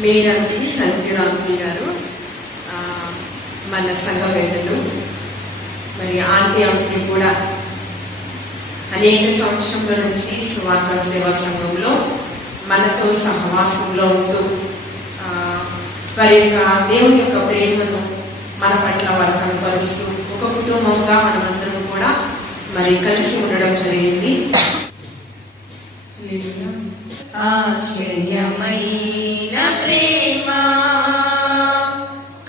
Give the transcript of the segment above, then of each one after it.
మీరంటి సంజయరాములు గారు మన సంఘ పెద్దలు, మరి ఆంటీ అంకులు కూడా అనేక సంవత్సరముల నుంచి సువార్త సేవా సంఘంలో మనతో సహవాసంలో ఉంటూ వారి యొక్క దేవుని యొక్క ప్రేమను మన పట్ల వారు కనపరుస్తూ ఒక కుటుంబంగా మనమందరం కూడా మరి కలిసి ఉండడం జరిగింది. ఆశ్చర్యమైన ప్రేమ,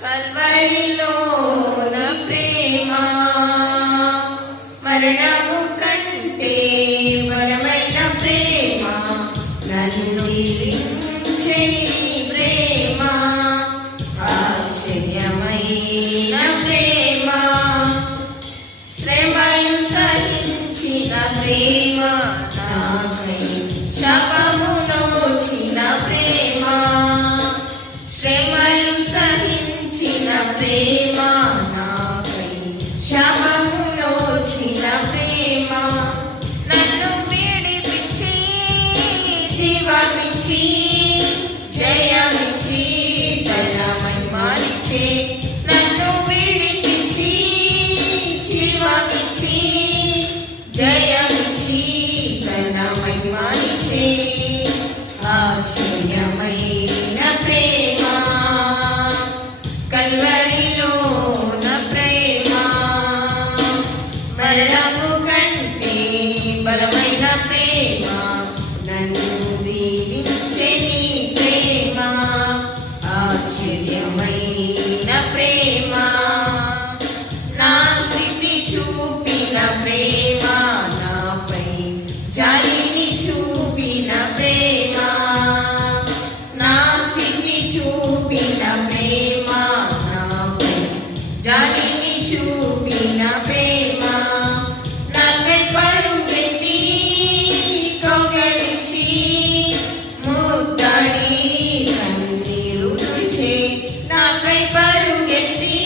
కల్వరిలోన ప్రేమ, మరణము కంటే బలమైన ప్రేమ, నన్ను దీవించే ప్రేమ. ఆశ్చర్యమైన ప్రేమ, శ్రమలు సహించిన ప్రేమ, నాకై శాపమునోచిన ప్రేమ, శ్రమలు సహించిన ప్రేమ, నాకై శాపమునోచిన ప్రేమ, నన్ను విడిపించి జీవమిచ్చి జయమిచ్చి తన మహిమనిచ్చే, నన్ను విడిపించి జీవమిచ్చి జయమిచ్చి తన మహిమనిచ్చే. ఆశ్చర్యమైన ప్రేమ, కల్వరిలోన ప్రేమ, మరణము కంటే బలమైన ప్రేమ, నన్ను దీవించే నీ ప్రేమ. ఆశ్చర్యమైన ప్రేమ, నా స్థితి చూపిన ప్రేమ, నాపై జాలిని చూపిన ప్రేమ, నా స్థితి చూపిన ప్రేమ, నాపై జాలిని చూపిన ప్రేమ, నాకై పరుగెత్తి కౌగలించి ముద్దాడి కన్నీరు తుడిచే, నాకై పరుగెత్తి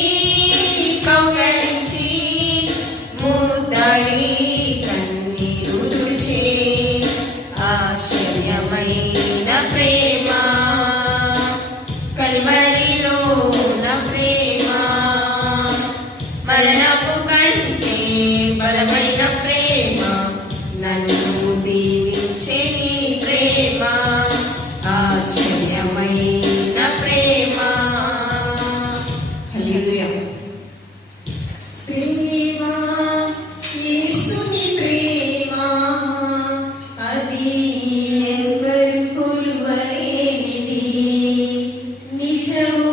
కౌగలించి ముద్దాడి కన్నీరు తుడిచే. ఆశ్చర్యమైన ప్రేమ, కల్వరిలోన ప్రేమ, మరణము కంటే బలమైన ప్రేమ, నన్ను దీవించే నీ ప్రేమ. ఆశ్చర్యమైన ప్రేమ. హల్లెలూయా. ప్రేమ, యేసుని ప్రేమ, అది ఎవ్వరు కొలువలేనిది, నిజము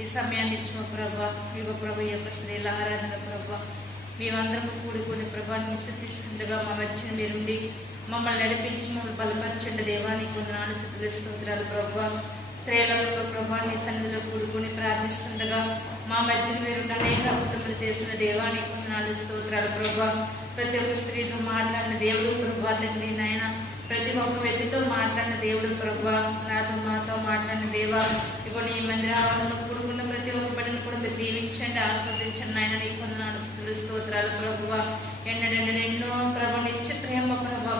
ఈ సమయాన్ని ఇచ్చిన ప్రభా, ఇగో ప్రభు యొక్క స్త్రీల ఆరాధన ప్రభా, మేమందరం కూడుకుని ప్రభాన్ని శుద్ధిస్తుండగా మా మధ్యన మీరుండి మమ్మల్ని నడిపించి మమ్మల్ని బలపరచండి దేవానికి వందనాలు స్తుతులు స్తోత్రాలు ప్రభా. స్త్రీల యొక్క ప్రభాన్ని సన్నిధిలో కూడుకుని ప్రార్థిస్తుండగా మా మధ్యన మీరు అనేక అద్భుతములు చేసిన దేవానికి వందనాలు స్తోత్రాలు ప్రభా. ప్రతి ఒక్క స్త్రీతో మాట్లాడిన దేవుడు ప్రభా తండ్రి నాయన, ప్రతి ఒక్క వ్యక్తితో మాట్లాడిన దేవుడు ప్రభా, నాతో మాతో మాట్లాడిన దేవా, ఇగో నీ మందిర ఆవరణలో కూడుకున్న ప్రతి ఒక్క బిడ్డను కూడా మీరు దీవించండి, ఆస్వాదించండి నాయన. నీ వందనాలు స్తుతులు స్తోత్రాలు ప్రభువా. ఎన్నో ప్రభా నిత్య ప్రేమ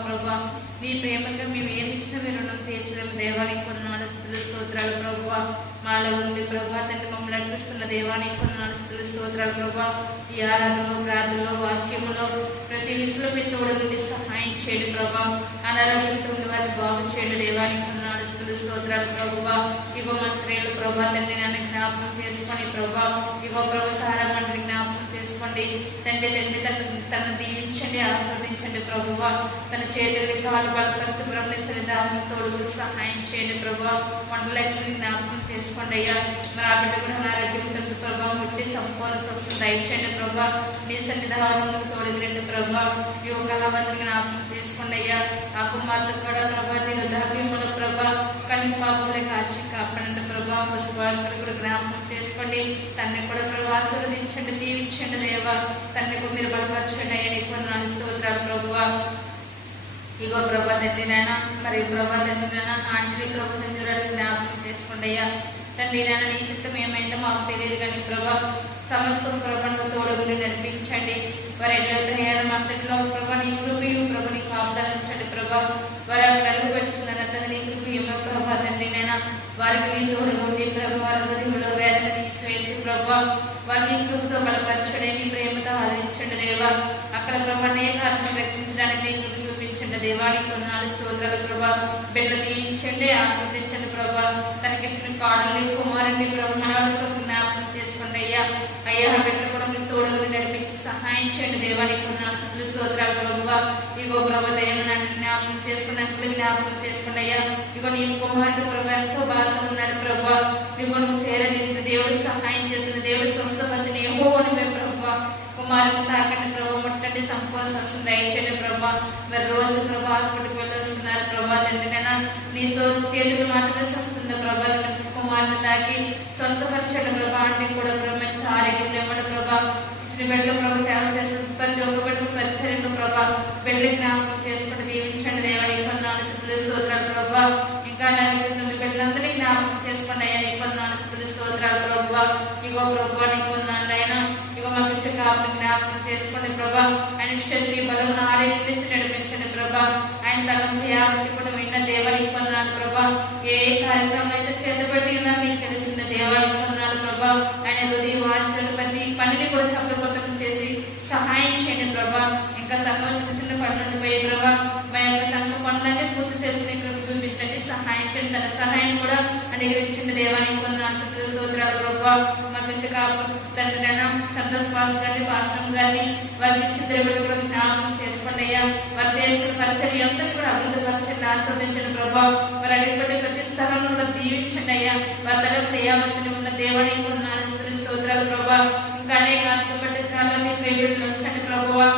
ప్రభా, నీ ప్రేమగా మేము ఏమి ఇచ్చినా మీరు రుణం తీర్చలేము దేవానికి వందనాలు స్తుతులు స్తోత్రాలు ప్రభువా. మాలో ఉంది ప్రభా తండ్రి మమ్మల్ని నడిపిస్తున్న దేవానికి వందనాలు స్తుతులు స్తోత్రాలు ప్రభా. ఈ ఆరాధనలో ప్రార్థనలో వాక్యములో ప్రతి విషయంలో మీ తోడు నుండి సహాయం చేయండి ప్రభా. అనారోగ్యంతో ఉండి వారిని బాగు చేయండి దేవానికి వందనాలు స్తుతులు స్తోత్రాలు ప్రభువా. ఇగో మా స్త్రీలు ప్రభా తండ్రి నన్ను జ్ఞాపకం చేసుకొని ప్రభా, ఇగో ప్రభు సారా మండలి జ్ఞాపకం చేసుకోండి తండ్రి. తను దీవించండి, ఆస్వాదించండి ప్రభువా. తన చేతుల్ని కాలు బలపరచు ప్రభుని సన్నిధానం తోడు సహాయం చేయండి ప్రభా. వంటలక్ష్మిని జ్ఞాపకం చేసుకోండి అయ్యా. మరి ఆ బిడ్డ కూడా అనారోగ్యంతో ప్రభా ముట్టి సంపూర్ణ స్వస్థత దయచేయండి ప్రభా. నీ సన్నిధానం తోడు రండి ప్రభా. యోగాలవన్నీ జ్ఞాపకం చేసుకోండి అయ్యా. ఆ కుమార్తె కూడా ప్రభా నీ వృద్ధాప్యముల ప్రభా కన్ను పాపములే కాచి కాపాడండి ప్రభా. పశువాళ్ళని కూడా జ్ఞాపకం చేసుకోండి. తండ్రి కూడా ప్రభా ఆశీర్వదించండి, దీవించండి దేవా. తండ్రి కూడా మీరు బలపరచండి అయ్యా. నీకు వందనాలు స్తోత్రాలు ప్రభువా. ఇగో ప్రభా తండ్రి నాయన, మరి ప్రభా తండ్రి నాయన ఆంటీ ప్రభు సంజురాలు జ్ఞాపకం చేసుకోండి అయ్యా. తండ్రి నాయన నీ చిత్తం ఏమైందో మాకు తెలియదు కానీ ప్రభా సమస్తం ప్రభను తోడుగుండి నడిపించండి. వారి అంతటిలో ప్రభా నీ కృపయు ప్రభు నీ కాపుదల ఉంచండి ప్రభా. వారి అడుగు పెట్టుచున్న నీ కృపయమో ప్రభా తండ్రి నాయన వారికి మీ తోడుగా ఉండి ప్రభు వారి హృదయంలో వేదన తీసివేసి ప్రభు వారిని కృపతో బలపరచండి, నీ ప్రేమతో ఆదరించండి దేవా. అక్కడ ప్రభు అనేక ఆత్మను రక్షించడానికి నీ కృప చూపించండి దేవానికి వందనాలు స్తోత్రాలు ప్రభు. బిడ్డలు దీవించండి, ఆస్వాదించండి ప్రభు. తనకిచ్చిన కాడుని కుమారుని ప్రభు జ్ఞాపకం చేసుకోండి అయ్యా. అయ్యా బిడ్డలు కూడా మీరు తోడుగా నడిపించి సహాయం చేయండి దేవానికి వందనాలు స్తోత్రాలు ప్రభు. ఇగో ప్రభు దయను జ్ఞాపకం చేసుకుని అంకులు జ్ఞాపకం చేసుకోండి అయ్యా. ఇగో నీ కుమారుడు ప్రభు ఎంతో బాధతో ఉన్నాడు ప్రభు. ఇగో నువ్వు చేరదీసిన దేవుడు, సహాయం చేసిన దేవుడు, స్వస్థపరిచిన యెహోవానివే ప్రభు. కుమారుని తాకండి ప్రభు, ముట్టండి, సంపూర్ణ స్వస్థత దయచేయండి ప్రభు. మరి రోజు ప్రభు హాస్పిటల్కి వెళ్ళి వస్తున్నారు ప్రభు. తండ్రినైనా నీ చేతులు మాత్రమే స్వస్థంది ప్రభు. కుమారుని తాకి స్వస్థపరచండి ప్రభు. అంటే కూడా ప్రభు మంచి ఆరోగ్యం ఇవ్వండి ప్రభు. ఇచ్చిన బిడ్డలు ప్రభు సేవ చేస్తుంది ప్రతి ఒక్క బిడ్డ పరిచర్యను ప్రభు బిడ్డ జ్ఞాపకం చేసుకుని దీవించండి దేవా. ఈ కొన్నాళ్ళు స్తోత్రాలు ప్రభు. ఇంకా మీ బిడ్డలందరినీ జ్ఞాపకం చేసుకోండి అయ్యా. ఈ కొన్నాళ్ళు స్తోత్రాలు ప్రభు. ఇగో ప్రభు నీ కొన్నాళ్ళు అయినా ఇగో మా పిచ్చ కాపుని జ్ఞాపకం చేసుకోండి ప్రభా. ఆయన శక్తి బలం ఆరోగ్యం నుంచి నడిపించండి ప్రభా. ఆయన తన యావతి కూడా విన్న దేవానికి పొందాలి ప్రభా. ఏ కార్యక్రమం అయితే చేతబట్టి ఉన్నా మీకు తెలిసిన దేవానికి పొందాలి ప్రభా. ఆయన హృదయ వాంఛలు ప్రతి పనిని కూడా శబ్దకొతం చేసి సహాయం చేయండి ప్రభా. ఇంకా సంఘం చిన్న చిన్న పనులు పోయి ప్రభా మా యొక్క సంఘ పనులన్నీ పూర్తి చేసుకుని ఇక్కడ చూపించండి, సహాయం చేయండి. తన సహాయం కూడా అనుగ్రహించండి దేవానికి పొందాలి స్తోత్రాలు ప్రభా. మా పిచ్చ కాపు తండ్రినైనా సంతోష్ పాస్టర్ గారిని, పాస్టర్ గారిని వారికి ఇచ్చిన దేవుడు కూడా జ్ఞాపకం చేసుకోండి అయ్యా. వారు చేస్తున్న పరిచర్య అంతా కూడా అభివృద్ధి పరచండి, ఆస్వాదించండి ప్రభా. వారు అడిగిపడి ప్రతి స్థలంలో కూడా దీవించండి అయ్యా. వారి తల ప్రియావతిని ఉన్న దేవుడిని కూడా స్తోత్రాలు ప్రభా. ఇంకా అనేక ఆత్మపట్టి చాలా మీ ప్రేమికులు ఉంచండి ప్రభువా.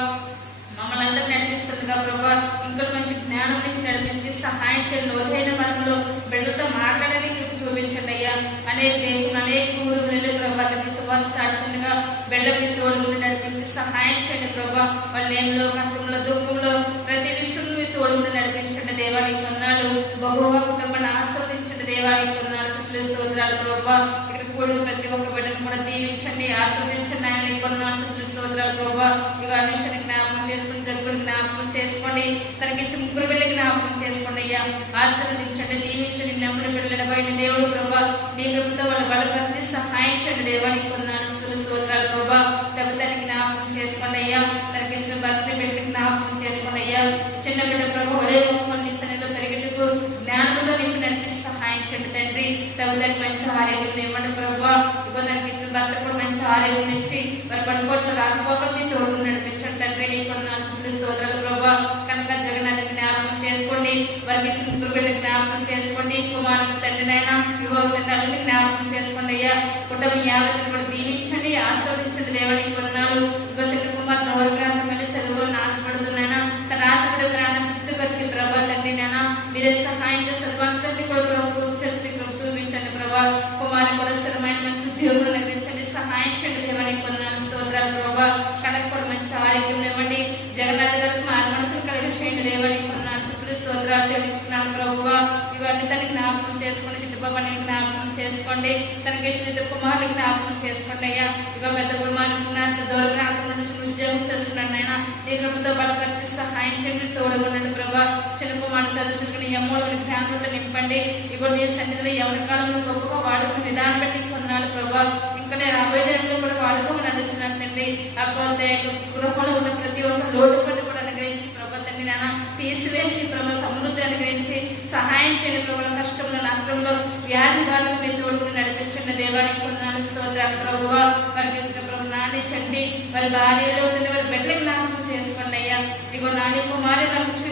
మమ్మల్ని అందరూ నడిపిస్తుండగా ప్రభా ఇంకా మంచి జ్ఞానం నుంచి నడిపించి సహాయం చేయండి. లోతైన మరణంలో బిడ్డలతో మాట్లాడడానికి చూపించండి అయ్యా. అనేక దేశం అనేక ఊరులు ప్రభా సువార్త సాక్షిగా బిడ్డలకి తోడుగుండి నడిపించి సహాయం చేయండి ప్రభా. వాళ్ళు ఏమిలో కష్టంలో దుఃఖంలో ప్రతి విషయంలో మీ తోడుగుండి నడిపించండి దేవానికి కొన్నాళ్ళు. బహుగా కుటుంబాన్ని ఆస్వాదించండి దేవానికి కొన్నాళ్ళు స్తోత్రాలు ప్రభా. ఇక్కడ కూడిన ప్రతి ఒక్క బిడ్డను కూడా దీవించండి, ఆస్వాదించండి ఆయన కొన్నాళ్ళు స్తోత్రాలు ప్రభా. ఇక అనుష్ఠాన్ని జ్ఞాపకం చేసుకుని జరుగుని జ్ఞాపకం చేసుకోండి. తనకిచ్చి ముగ్గురు బిడ్డకి జ్ఞాపకం చేసుకోండి అయ్యా. ఆశీర్వదించండి, దీవించండి. నమ్ముని బిడ్డల పైన దేవుడు ప్రభా నీ కృపతో వాళ్ళు బలపరిచి సహాయం చేయండి దేవానికి కొన్నాళ్ళు స్తోత్రాలు ప్రభా. తనకి జ్ఞాపకం చేసుకోండి అయ్యా. తనకిచ్చిన భర్తని బిడ్డకి జ్ఞాపకం చేసుకోండి అయ్యా. చిన్న బిడ్డ ప్రభు ఒడే మొక్కలు నీ సన్నిధిలో పెరిగేందుకు జ్ఞానంతో నీకు నడిపి సహాయం చేయండి తండ్రి. తనకి మంచి ఆరోగ్యం ఇవ్వండి ప్రభా. ఇగో తనకి ఇచ్చిన భర్త కూడా మంచి ఆరోగ్యం ఇచ్చి వారి పనిపోట్లు రాకపోకుండా మీ తోడు నడిపించండి తండ్రి. నీ కొన్నాళ్ళు స్తోత్రాలు ప్రభా. కనుక జగన్నాథ్ జ్ఞాపకం చేసుకోండి, వారికి ఇచ్చిన ముగ్గురు బిడ్డకి జ్ఞాపకం చేసుకోండి. కుమారుడు తండ్రినైనా యువ తల్లిని జ్ఞాపకం చేసుకోండి అయ్యా. కుటుంబం యావతిని కూడా దీవించండి, ఆస్వాదించండి దేవానికి వందనాలు. ఇంకో చిన్న కుమార్ దూర ప్రాంతం వెళ్ళి చదువులను ఆశపడుతున్నాయినా తన ఆశపడే ప్రాణం గుర్తుకొచ్చి ప్రభా తండ్రినైనా మీరే సహాయం చేస్తారు. భక్తుల్ని కూడా చూపించండి ప్రభా. కుమారుని కూడా స్థిరమైన మంచి ఉద్యోగులు నగ్గించండి, సహాయం చేయండి దేవానికి వందనాలు స్తోత్రాలు ప్రభా. కనుక కూడా మంచి ఆరోగ్యం ఇవ్వండి. జగన్నాథ్ గారికి మారు మనసులు కలిగి చేయండి దేవానికి వందనాలు స్తోత్రాలు చెల్లించుకున్నాను ప్రభువా. ఇవన్నీ తనకి జ్ఞాపకం చేసుకోండి, చుట్టుపక్కల జ్ఞాపకం చేసుకోండి. తనకి ఇచ్చిన ఇద్దరు కుమారులకి జ్ఞాపకం చేసుకోండి అయ్యా. ఇక పెద్ద కుమారుడు దూర ప్రాంతం నుంచి ఉద్యోగం చేస్తున్నాడు ఆయన. నీ కృపతో బలపరిచి సహాయం చేయండి, తోడుగుండండి ప్రభా. చిన్న కుమారుడు చదువుచుకుని యమ్మోడుని జ్ఞానంతో నింపండి. ఇగో నీ సన్నిధిలో ఎవరి కాలంలో గొప్పగా వాడుకుని విధానం పెట్టి కొన్నాళ్ళు ప్రభా. ఇంకా రాబోయే రోజుల్లో కూడా వాడుకోమని అడుగుతున్నాను తండ్రి. ఆ కొత్త గృహంలో ఉన్న ప్రతి ఒక్క లోటు పట్టు కూడా అనుగ్రహించి ప్రభా తండ్రి నాన్న తీసివేసి ప్రభా సమృద్ధి అనుగ్రహించి సహాయం చేయండి ప్రభా. కష్టంలో నష్టంలో వ్యాధి బాధలు మీరు తోడుకుని నడిపించండి దేవానికి కొన్నాళ్ళు స్తోత్రాలు ప్రభువా. వారికి ఇచ్చిన ప్రభు నాణ్యించండి, వారి భార్యలో వారి బిడ్డలకు జ్ఞాపకం చేసుకోండి అయ్యా. ఇగో నాని కుమారి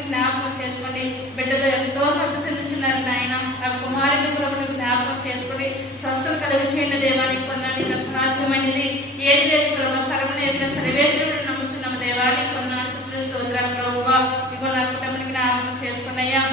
జ్ఞాపకం చేసుకోండి. బిడ్డలో ఎంతో తప్పు చెందుతున్నారు నాయన. ఆ కుమారుని ప్రభుని జ్ఞాపకం చేసుకుని స్వస్థత కలిగి చేయండి దేవానికి కొన్నాళ్ళు. ఇక సాధ్యమైనది ఏది లేదు ప్రభా. సర్వనేత సర్వేశ్వరుడు నమ్ముచున్నాము దేవానికి కొన్నాళ్ళు స్తోత్రాలు ప్రభువా. ఇగో నా కుటుంబానికి జ్ఞాపకం చేసుకోండి అయ్యా.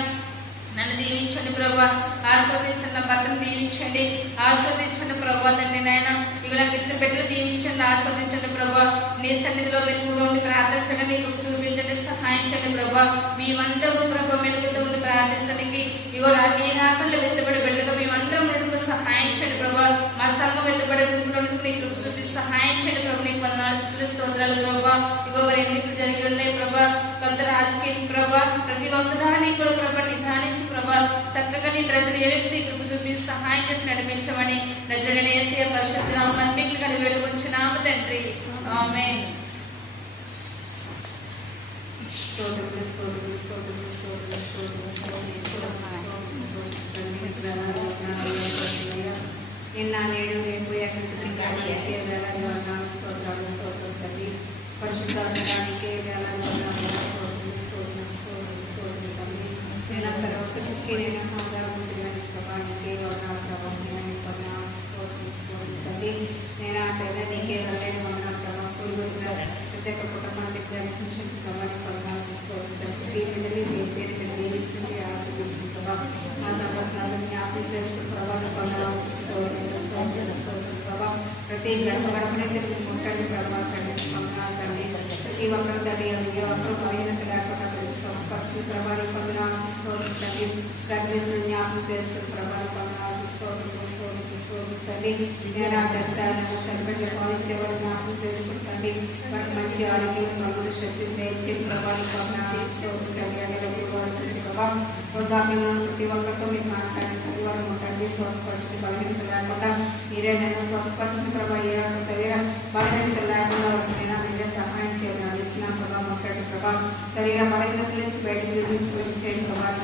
నన్ను దీవించండి ప్రభా, ఆస్వాదించండి. నా భర్తను దీవించండి, ఆస్వాదించండి ప్రభా తండ్రి నాయన. ఇక నాకు ఇచ్చిన బిడ్డలు దీవించండి, ఆస్వాదించండి ప్రభా. నీ సన్నిధిలో మెలుగుగా ఉండి ప్రార్థించండి, నీకు చూపించండి, సహాయం చేయండి ప్రభా. మేమందరూ ప్రభా మెలుగుతూ ఉండి ప్రార్థించడానికి ఇగో నీ రాకళ్ళు వెళ్తబడి బిడ్డగా మేమందరం మెలుగు సహాయం చేయండి ప్రభా. మా సంఘం వెళ్తబడి నీకు చూపి సహాయం చేయండి ప్రభు. నీకు వందనాలు స్తోత్రాలు ప్రభా. ఇగో మరి ఎన్నికలు జరిగి ఉన్నాయి ప్రభా, కొంత రాజకీయ ప్రభా, ప్రతి ఒక్కదాన్ని కూడా ప్రభా నిదానించి ప్రభా చక్కగా నీ ప్రజలు ఎలుగుతీ కృప చూపి సహాయం చేసి నడిపించమని నజరుడైన యేసయ్య పరిశుద్ధ నామమున మీకు కలిగి వేడుకొంచున్నాము తండ్రి. ఆమేన్. స్తోత్రములు స్తోత్రములు స్తోత్రములు స్తోత్రములు స్తోత్రములు స్తోత్రములు నిన్న నేడు రేపు ఎక్కడికి స్తోత్రాలు స్తోత్రం తల్లి పరిశుద్ధానికి స్తోత్రం స్తోత్రం స్తోత్రం తల్లి నేను సర్వకృషికి నేను ప్రభానికి స్తోత్రం స్తోత్రం తల్లి నేను ఆ తల్లి నీకే వెళ్ళని ఉన్న ప్రభావం ప్రత్యేక కుటుంబాన్ని దర్శించిన ప్రభావాన్ని పొందాల్సిస్తుంది దీవించింది ఆశీర్వించిన ప్రభావం మా సమస్యలను జ్ఞాపకం చేస్తూ ప్రభావాన్ని పొందాల్సి ప్రభావం ప్రతి గడప గడపనే తిరిగి ముట్టండి ప్రభావం పొందాల్సింది ప్రతి ఒక్కరు తల్లి ఏ ఒక్కరు బలహీనత లేకుండా స్వస్థపరిచి ప్రభావాన్ని పొందాల్సి స్తోత్రండి గర్భిణి జ్ఞాపకం చేస్తూ ప్రభావాన్ని పొందాల్సి స్తోత్రండి నేను చనిపెట్టే పాలించేవారు జ్ఞాపకం చేస్తుంటండి వారికి మంచి ఆరోగ్యం తమ్ముడు శక్తి నేర్చి ప్రభావాన్ని పొందాల్సి ప్రభావం వృద్ధాప్యంలో ప్రతి ఒక్కరితో మీకు మాట్లాడిన ప్రతి వారు ఉంటండి స్వస్థపరిచిన బలహీనత లేకుండా మీరే నేను స్వస్థపరిచిన ప్రభావ ఏ ఒక్క శరీర బలహీనత లేకుండా మీరే సహాయం చేయాలి ఇచ్చిన ప్రభావం ఒకటి ప్రభావం శరీర బలహీనత నుంచి బయటకు చేయని ప్రభావం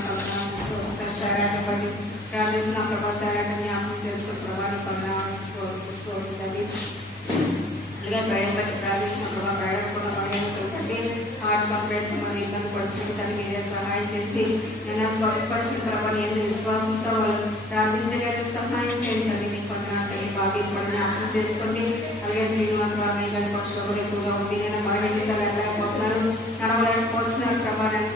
శరీరాన్ని బట్టి ప్రార్థిస్తున్న ప్రభావ శరీరాన్ని జ్ఞాపకం చేసుకున్న ప్రభావాన్ని పొందాలి అలాగే ప్రయాణం బట్టి ప్రార్థిస్తున్న ప్రభావ ప్రయాణం కూడా బలహీనతలు బట్టి ఆత్మ ప్రయత్నం మరి ఇబ్బంది పడుచుకుంటాను మీరే సహాయం చేసి నేను స్వస్థపరిచిన ప్రభావం ఏదో విశ్వాసంతో వాళ్ళు ప్రార్థించడానికి సహాయం చేయండి మీకు పొందనాలి బాగా పడిన అర్థం చేసుకోండి. అలాగే శ్రీనివాస వారిని కానీ పక్షులు ఎక్కువగా ఉంది నేను బలహీనత వెళ్ళలేకపోతున్నారు నడవలేకపోతున్న ప్రభావాన్ని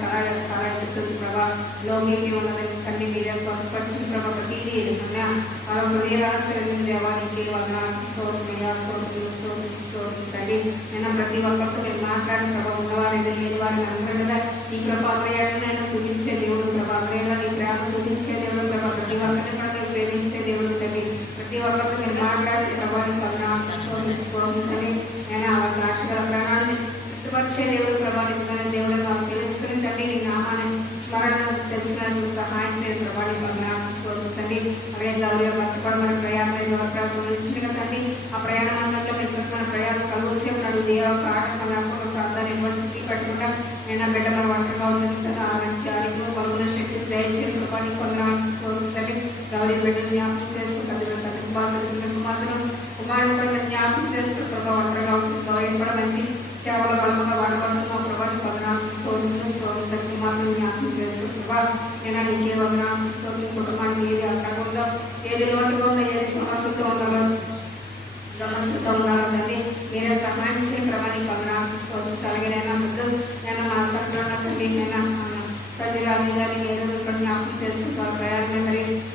కరాయిస్తుంది ప్రభావ లోకి ఉన్నది కంటే మీరే స్వస్థపరిచిన ప్రభావ ప్రతిదీ దేవానికి స్తోత్రండి నేను ప్రతి ఒక్కరితో మీరు మాట్లాడిన ప్రభావం ఉన్నవారు లేని వారిని అందరూ కదా ఈ ప్రభావాలను నేను చూపించే దేవుడు ప్రభావాలను నీ ప్రేమ చూపించే దేవుడు ప్రభావ ప్రతి ఒక్కరిని కూడా మీరు ప్రేమించే దేవుడు ఉంటుంది ప్రతి ఒక్కరితో మీరు మాట్లాడిన ప్రభావం స్తోత్రండి నేను అవకాశాల ప్రాణాన్ని తృప్తిపరిచే దేవుడు ప్రభావితమైన దేవుడు మనం తెలుసుకుని తండ్రి నీ నామాన్ని స్మరణ తెలుసుకున్నట్టు సహాయం చేయడం ప్రభావితం తండ్రి అవే గౌరవ పట్టుకోవడం ప్రయాణం ఇచ్చిన తండ్రి ఆ ప్రయాణం అంతా మీరు మన ప్రయాణం కలుగుసే నడుగు ఏ ఒక్క ఆటంకం సాధారణ ఇవ్వడానికి పట్టుకుంటా నేను బిడ్డ మన వంటగా ఉన్నట్టు ఆ మంచి ఆరోగ్యం బలుగుల శక్తి దయచేసి ప్రభావి పొందడానికి గౌరవ బిడ్డను జ్ఞాపకం చేసుకుంటాను తండ్రి కుమారుడు జ్ఞాపకం చేస్తూ ప్రభావ వంటగా ఉంటుంది గౌరవ కూడా మంచి సేవల బలంగా వాడబడుతున్న ప్రభావం పొందనాశిస్తోంది కుమారుడు జ్ఞాపకం చేస్తూ ప్రభావ నేను నీకే వందనాశిస్తోంది కుటుంబానికి ఏది అక్కకుండా ఏది లోటుగా ఉందో ఏది సమస్యతో ఉన్నారని మీరే సహాయం చేయ ప్రభావాన్ని వందనాశిస్తోంది అలాగే నేను ముందు నేను మా సభ్యుల తండ్రి నేను సత్యరాజు గారి నేను ఇక్కడ జ్ఞాపకం చేస్తున్నారు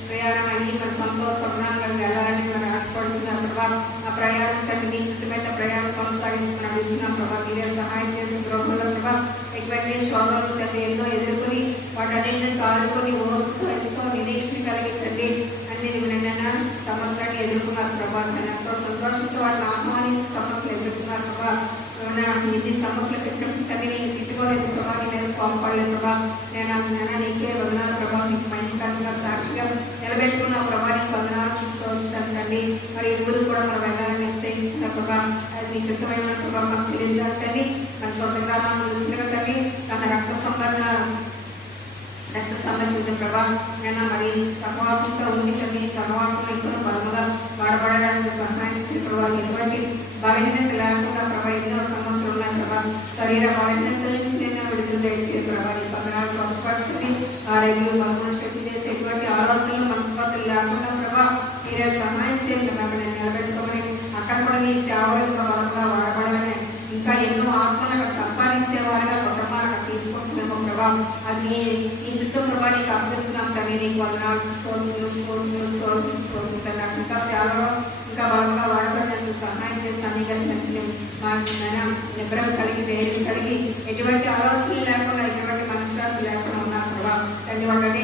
ప్రయాణం అయ్యి మన సంతోషంగా వెళ్ళాలని మనం ఆశపడుతున్న ప్రభావం ఆ ప్రయాణం తండ్రి నీ చుట్టుపైన ప్రయాణం కొనసాగించిన అడిగిన ప్రభావం మీరే సహాయం చేసిన గృహంలో ప్రభావం ఎటువంటి శోభలు తండ్రి ఎన్నో ఎదుర్కొని వాటన్నింటినీ కాదుకొని ఓర్పు ఎంతో నిరీక్షణ కలిగి తండ్రి అన్ని సమస్యని ఎదుర్కొన్నారు ప్రభావం ఎంతో సంతోషంతో వాటిని ఆహ్వానించి సమస్యలు ఎదుర్కొన్నారు ప్రభావం ఎన్ని సమస్యలు పెట్టినప్పుడు తండ్రి నేను తిట్టుకోలేదు ప్రభావం నేను కోపడలేదు ప్రభావం నేను నీకే వందనాలు ప్రభావం నీకు మహిళగా సాక్షిగా నిలబెట్టుకున్న ప్రభావానికి వందనాలు తండ్రి మరి ఊరు కూడా మనం వెళ్ళాలని నిశ్చయించిన ప్రభావం అది మీ చిత్తమైన ప్రభావం మాకు తెలియదు తండ్రి మన సొంత గ్రామాన్ని వచ్చిన తండ్రి తన రక్త సంబంధిత ప్రభావం నేను మరి సహవాసంతో ఉండి తండ్రి సహవాసం ఎక్కువ బలముగా వాడబడడానికి సహాయం ఇచ్చిన ప్రభావం ఎటువంటి బలహీనత లేకుండా ప్రభావ ఎన్నో సమస్యలు ఉన్నాయి ప్రభావం శరీర బలహీనత నుంచి నేను విడుదల ఇచ్చే ప్రభావం పదనాలు స్వస్థపరచండి ఆరోగ్యం బలమైన శక్తి చేసి ఎటువంటి ఆలోచనలు మనస్పతులు లేకుండా ప్రభావం మీరే సహాయం చేయండి ప్రభావ నేను నిలబెట్టుకోమని అక్కడ కూడా మీ సేవలు బలంగా వాడబడాలని ఇంకా ఎన్నో ఆత్మలు అక్కడ సంపాదించేవారుగా కుటుంబాలు అక్కడ తీసుకుంటున్నాము ప్రభావం అది ఈ చిత్తం ప్రభావానికి అప్పగిస్తున్నాం తండ్రి నీకు వందనాలు స్తోత్రాలు ఇంకా సేవలో ఇంకా బలంగా వాడబడినట్టు సహాయం చేసి అన్ని కనిపించిన నిబ్రం కలిగి ధైర్యం కలిగి ఎటువంటి ఆలోచనలు లేకుండా ఎటువంటి మనశ్శాంతి లేకుండా ఉన్నారు ప్రభావం తండ్రి వాటి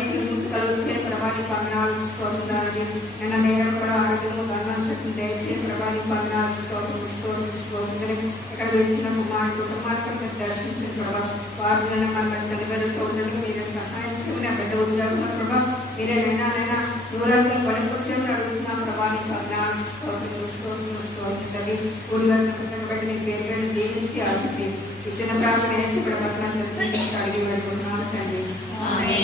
కలుగు ప్రభావం నీకు వందనాలు స్తోత్రాలు. నిన్న మేము కూడా ఆరోగ్యము ధనం శక్తి దయచే ప్రభా నీకు వందనాలు స్తోత్రాలు. ఇక్కడ వచ్చిన కుమారు కుటుంబానికి మీరు దర్శించిన ప్రభా వారిని మన తల్లిదండ్రులు ఉండడానికి మీరే సహాయం చేయమని ఆ బిడ్డ ఉద్యోగంలో ప్రభా మీరే నైనా దూరంగా కొనుక్కొచ్చేమని అడుగుతున్నాం ప్రభా నీకు వందనాలు స్తోత్రాలు. ఊరిగా సంపూర్ణంగా బట్టి మీ పేరు వెళ్ళి దీవించి ఆర్థిక ఇచ్చిన ప్రార్థన వేసి ఇక్కడ పట్టణం జరిపి అడిగి పెట్టుకున్నాను తండ్రి. నీ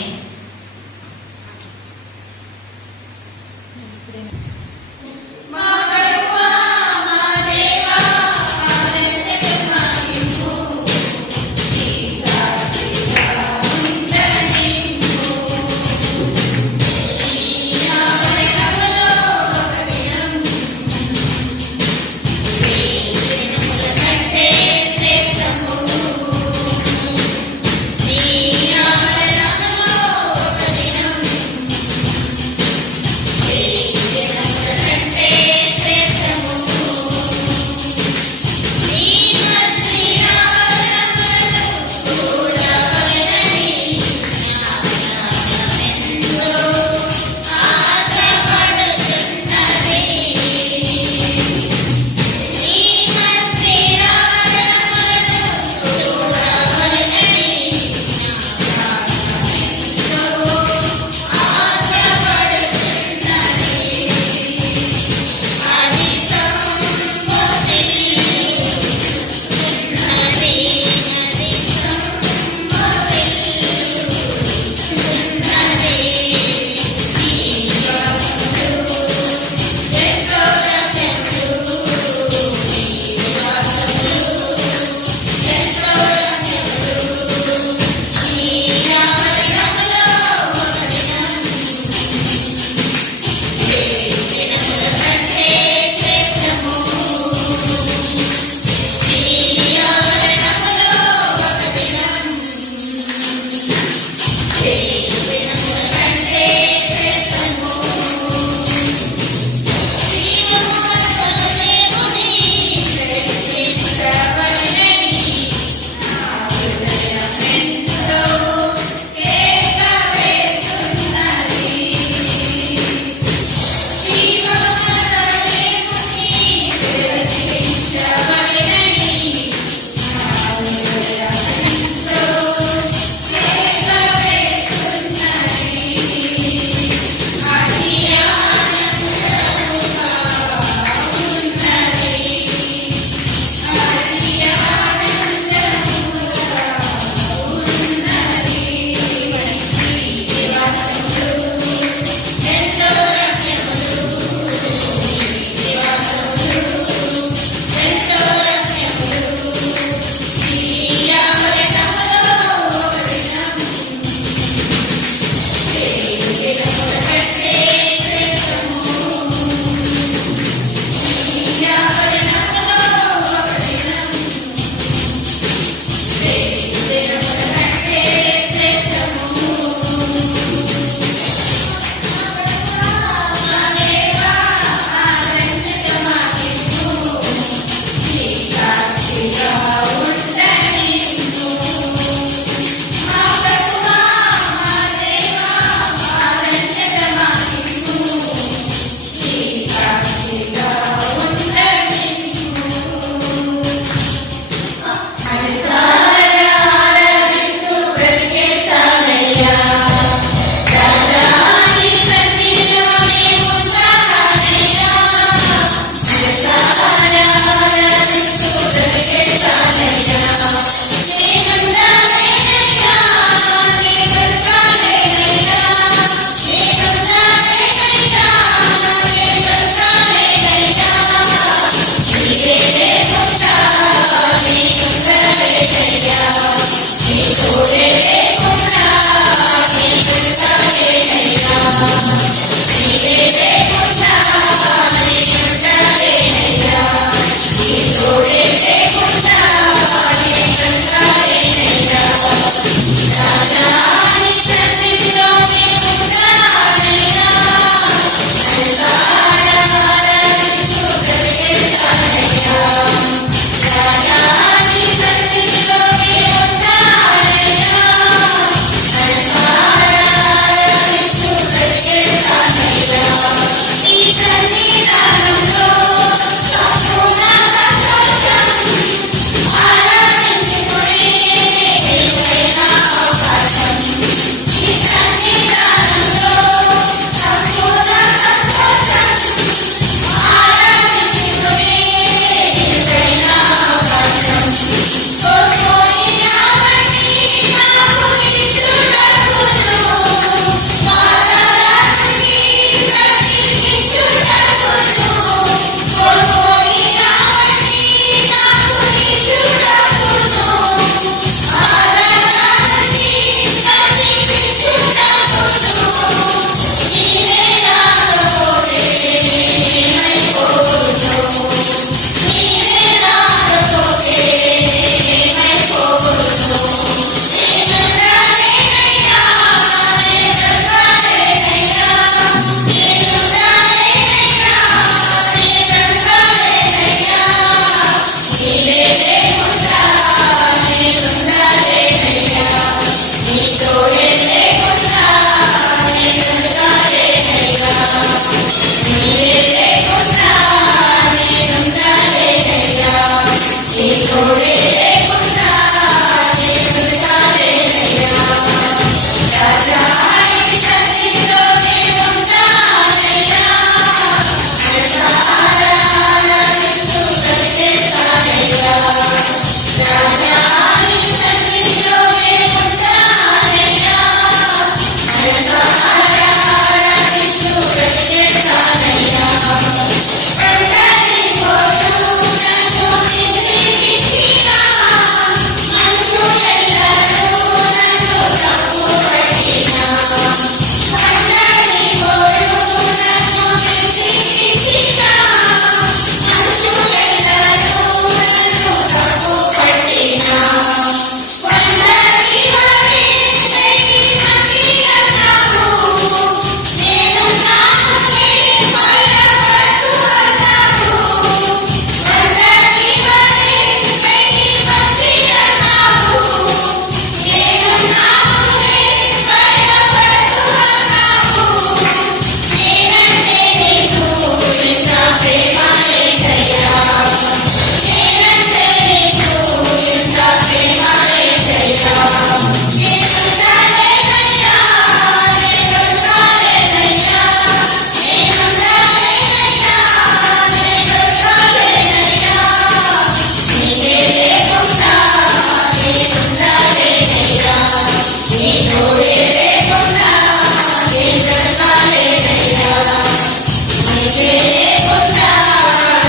నీకే లేకుండా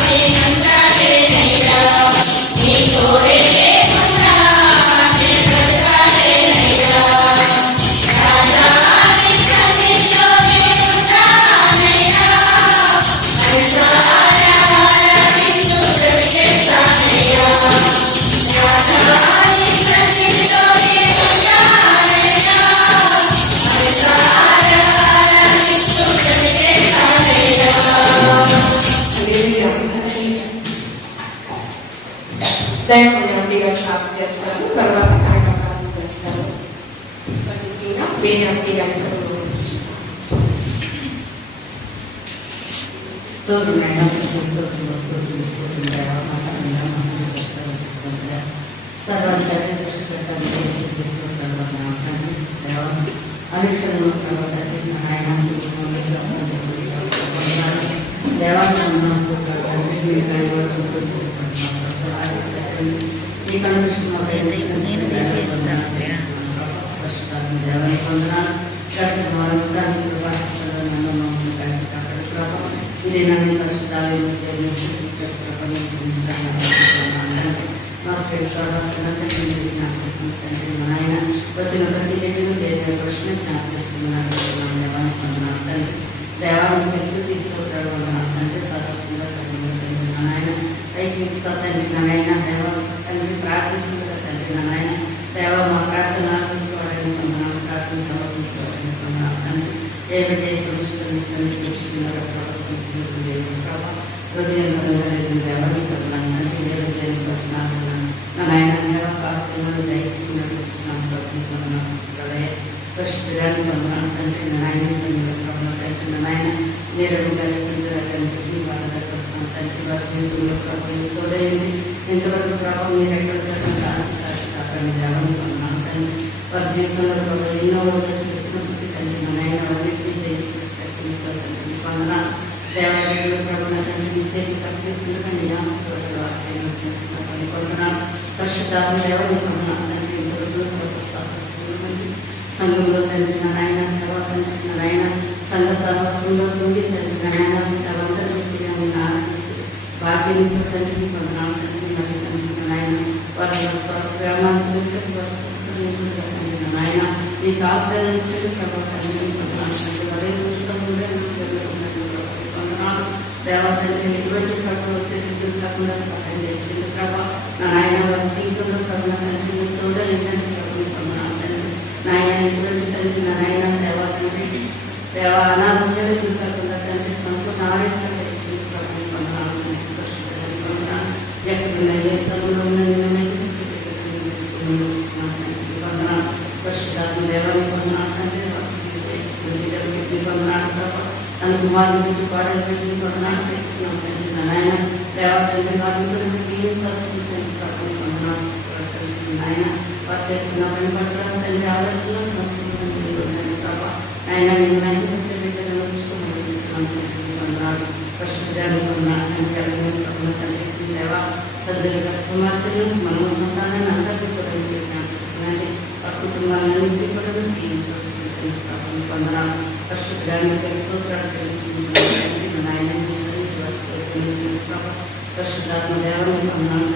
నేనుండా లేనయ్యా, నీ తోడే లేకుండా నేను బ్రతకాలేనయ్యా. రాజా నీ సన్నిధిలో నేనుంటానయ్యా, మనసారా ఆరాధిస్తూ బ్రతికేస్తానయ్యా. రాజా నీ సన్నిధిలో నేనుంటానయ్యా, మనసారా ఆరాధిస్తూ బ్రతికేస్తానయ్యా. దైవమని జ్ఞాపకం చేస్తారు. తర్వాత కార్యక్రమాలను చేస్తారు. వేరే అప్పటి సర్వాధికారి సృష్టికర్తలు అనుక్షణంలో ఆయన ఇదే నన్ను కష్టాలు ఆయన వచ్చిన ప్రతి వ్యక్తిని దేవుని ప్రశ్న జ్ఞాపకం చేసుకున్నాడు. దేవానికి తీసుకుంటాడు అంటే సర్వస్వంగా సరిగ్గా ఆయన పైకి తండ్రి నాయన దేవ తండ్రి ప్రార్థిస్తుంటారు. తండ్రి నాయన దేవ మా ప్రార్థన ఆలోచించుకోవడానికి ప్రార్థన సమర్పించుకోవడానికి తండ్రి ఏ బిడ్డ సంస్కరిస్తుంది ప్రభావ దేవాన్ని తండ్రి దేవుని ప్రశ్న నాయన దేవ ప్రార్థనలు దయచుకున్నట్టు ప్రస్తుతాన్ని పొందడం కలిసి నాయన సంఘటన నాయన వేరే ఉండాలి సంచరాన్ని వాళ్ళ వస్తాం తండ్రి వారి చేతుల్లో ప్రభావం తోడైంది. ఎంతవరకు ప్రభావం మీరు ఎక్కడ చెప్పండి కాపాడి దేవాన్ని పొందడం తండ్రి వారి జీవితంలో ప్రభావం ఎన్నో వచ్చినప్పటికీ తండ్రి నాయన వారిని చేసిన శక్తిని తండ్రి పొందడం దేవాలయంలో ప్రభావం తండ్రి మీ చేతి తప్పిస్తుండకండి ఆశీర్వాదాలు వారిపైన వచ్చినటువంటి పొందడం పరిశుద్ధాత్మ దేవాన్ని పొందడం తండ్రి ఎంతవరకు సంఘంలో తండ్రి నారాయణ తర్వాత నారాయణ సంఘ సహవాసంలో నుండి తండ్రి నారాయణ అందరికీ ఆరాధించి భాగ్యం నుంచి తండ్రి పొందడం తండ్రి మరి తండ్రి నారాయణ వారి గ్రామానికి నారాయణ మీ కాపుదల నుంచి ప్రభావం వరే పొందనాలు దేవతని ఎటువంటి ప్రభుత్వం కాకుండా సహాయం చేసింది ప్రభా నారాయణ వారి జీవితంలో ప్రభావ తండ్రి తోడ ఏంటంటే నాయన ఎటువంటి తండ్రి నాయన దేవాతండ్రి దేవ అనారోగ్యాలు కాకుండా తండ్రి సంపూర్ణ ఆరోగ్యం ఎక్కడున్న ఏ స్థలంలో ఉన్న పరిశుద్ధాత్మ దేవాన్ని పొందనాలు తండ్రి పొందనాలు ప్రభావ తన కుమారుని పెట్టి పాడలు పెట్టి పొందనాలు చేస్తున్నాం తండ్రి నాయన దేవాతండ్రి వారిని జీవించాల్సింది పొందనాలు నాయన వారు చేస్తున్న పని పట్ల తండ్రి ఆలోచన సంస్కృతి ప్రభావ ఆయన నిన్ను పరిశుద్ధాన్ని తండ్రి దేవ సజ్జలుగా కుమార్తెలు మనము సంతానాన్ని అందరికీ కూడా చేసినది ఆ కుటుంబాలన్నింటినీ కూడా జీవించాల్సింది పొందనాలు పరిశుద్ధాన్ని స్తోత్రాలు చెల్లించాలి నాయన పరిశుద్ధాత్మ దేవాన్ని పొందనాలు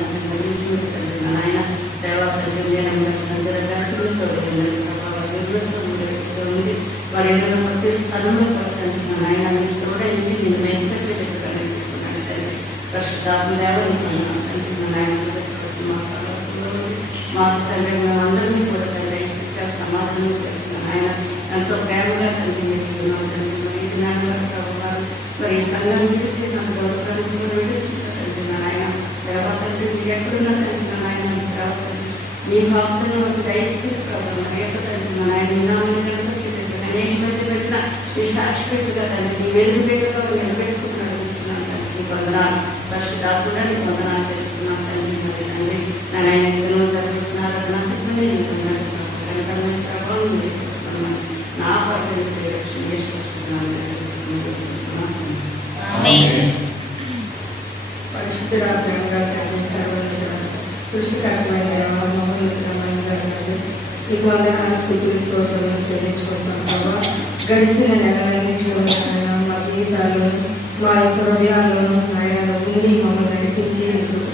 తండ్రి నాయన దేవా తండ్రి నేను సంచరకారులు ఉంది వారి ఎన్నో ప్రతి స్థలంలో పడుతుంది నాయన మీరు తోడైంది నేను ఎంత పెట్టుకోవాలి పరిశుద్ధాత్మ దేవాన్ని పొందనాలు తండ్రి నాయన మా సమాజంలో మాకు తండ్రి మేమందరినీ కూడా తండ్రి సమాజంలో ఆయన ఎంతో ప్రేమగా తండ్రి మీరు తండ్రి ప్రభుత్వాలు మరి ఈ సంఘం విడిచి నాకు గౌరవానికి విడిచుకుంటా తండ్రి నాయన దేవా తండ్రి మీరు ఎక్కడున్నా తండ్రి నాయన మీ భక్తులను దయచేసి ప్రభావం ఆయన అనేక మంది వచ్చిన మీ సాక్షిగా తండ్రి మీ వెలుగు పెట్టలో నిలబెట్టుకున్నాడు నీ పొందనాలు పరిశుద్ధాత్మగా నీ పొందనాలు చేస్తున్నాను తండ్రి మరి తండ్రి నాయన ఎంతలో చదివిస్తున్నారు ప్రభావం నా పట్ల రక్షణ చేసుకొస్తున్నాను పరిశుద్ధంగా సృష్టికరమైన నీకు వందనాలు స్థితులు స్తోత్రాలను చెల్లించుకుంటున్నాం ప్రభావ. గడిచిన నెలలన్నింటిలో మా జీవితాలు మా యొక్క హృదయాలను నాయన ఉండి మమ్మల్ని నడిపించి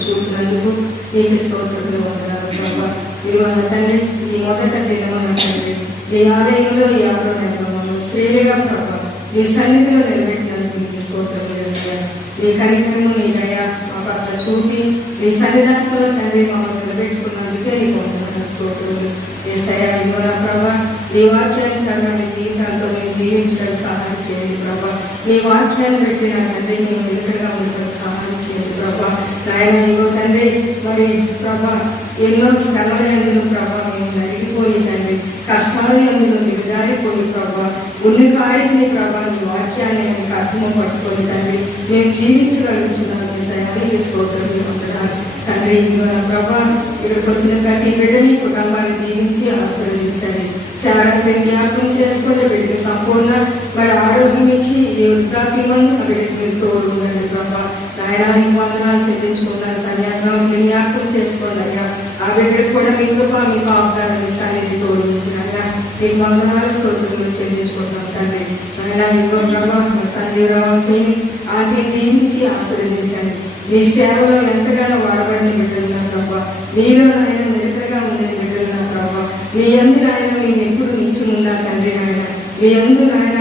చూపినందుకు నీకు స్తోత్రములు వందనాలు ప్రభా. ఇదిగో నా తండ్రి, ఈ మొదట దినమున తండ్రి నీ ఆలయంలో ఈ ఆరోగ్యంలో స్త్రీలుగా ప్రభా నీ సన్నిధిలో నిలబెట్టినందుకు నీకు స్తోత్రములు చేస్తాను. నీ కనికరము నీ దయ మా పట్ల చూపి నీ సన్నిధానంలో తండ్రి మమ్మల్ని నిలబెట్టుకున్నందుకే నీకు వందనాలు స్తోత్రములు చేస్తాయా. ఇదిగో నా ప్రభా నీ వాక్యానుసారమైన జీవితాలతో మేము జీవించడానికి సహాయం చేయండి ప్రభా. నీ వాక్యాన్ని పెట్టి నా తండ్రి మేము నిలకడగా ఉండడానికి సహాయం చేయండి ప్రభా. నాయన ఇదిగో తండ్రి మరి ప్రభా ఎన్నో శ్రమల ఎందుకు ప్రభా మేము నలిగిపోయి తండ్రి కష్టాలు ఎందుకు దిగజారిపోయి ప్రభా ఉన్ని కాడికి ప్రభా నీ వాక్యాన్ని మేము అర్థము పట్టుకొని తండ్రి మేము జీవించగలుగుతున్నాం సయానికి స్తోత్రం ఉంటున్నాను తండ్రి. ప్రభా ఇక్కడికి వచ్చిన ప్రతి బిడ్డని కుటుంబాన్ని దీవించి ఆశీర్వదించండి. శారీరక జ్ఞాపకం చేసుకొని బిడ్డకి సంపూర్ణ మరి ఆరోగ్యం ఇచ్చి ఈ వృద్ధాప్యమని బిడ్డకి మీరు తోడు ఉండండి ప్రభా. నాయనానికి వందనాలు చెల్లించుకున్నాను. సన్యాసానికి జ్ఞాపకం చేసుకోండి అయ్యా. ఆ బిడ్డకు కూడా మీ కృప మీ కాపుతారు మీ సన్నిధి తోడు ఉంచినయ్యా. మీకు వందనాలు స్తోత్రములు చెల్లించుకుంటాం తండ్రి. ఆయన ఇంకో ప్రభా సంజీవరావుని ఆంటీ దీవించి ఆశీర్వదించండి. మీ సేవలో ఎంతగానో వాడబడిన బిడ్డలున్నా ప్రభా మీలో ఆయన నిలకడగా ఉందని బిడ్డలున్నా ప్రభా మీ అందు ఆయన మేము ఎప్పుడు నిలిచి ఉన్నా తండ్రి. ఆయన మీ అందు ఆయన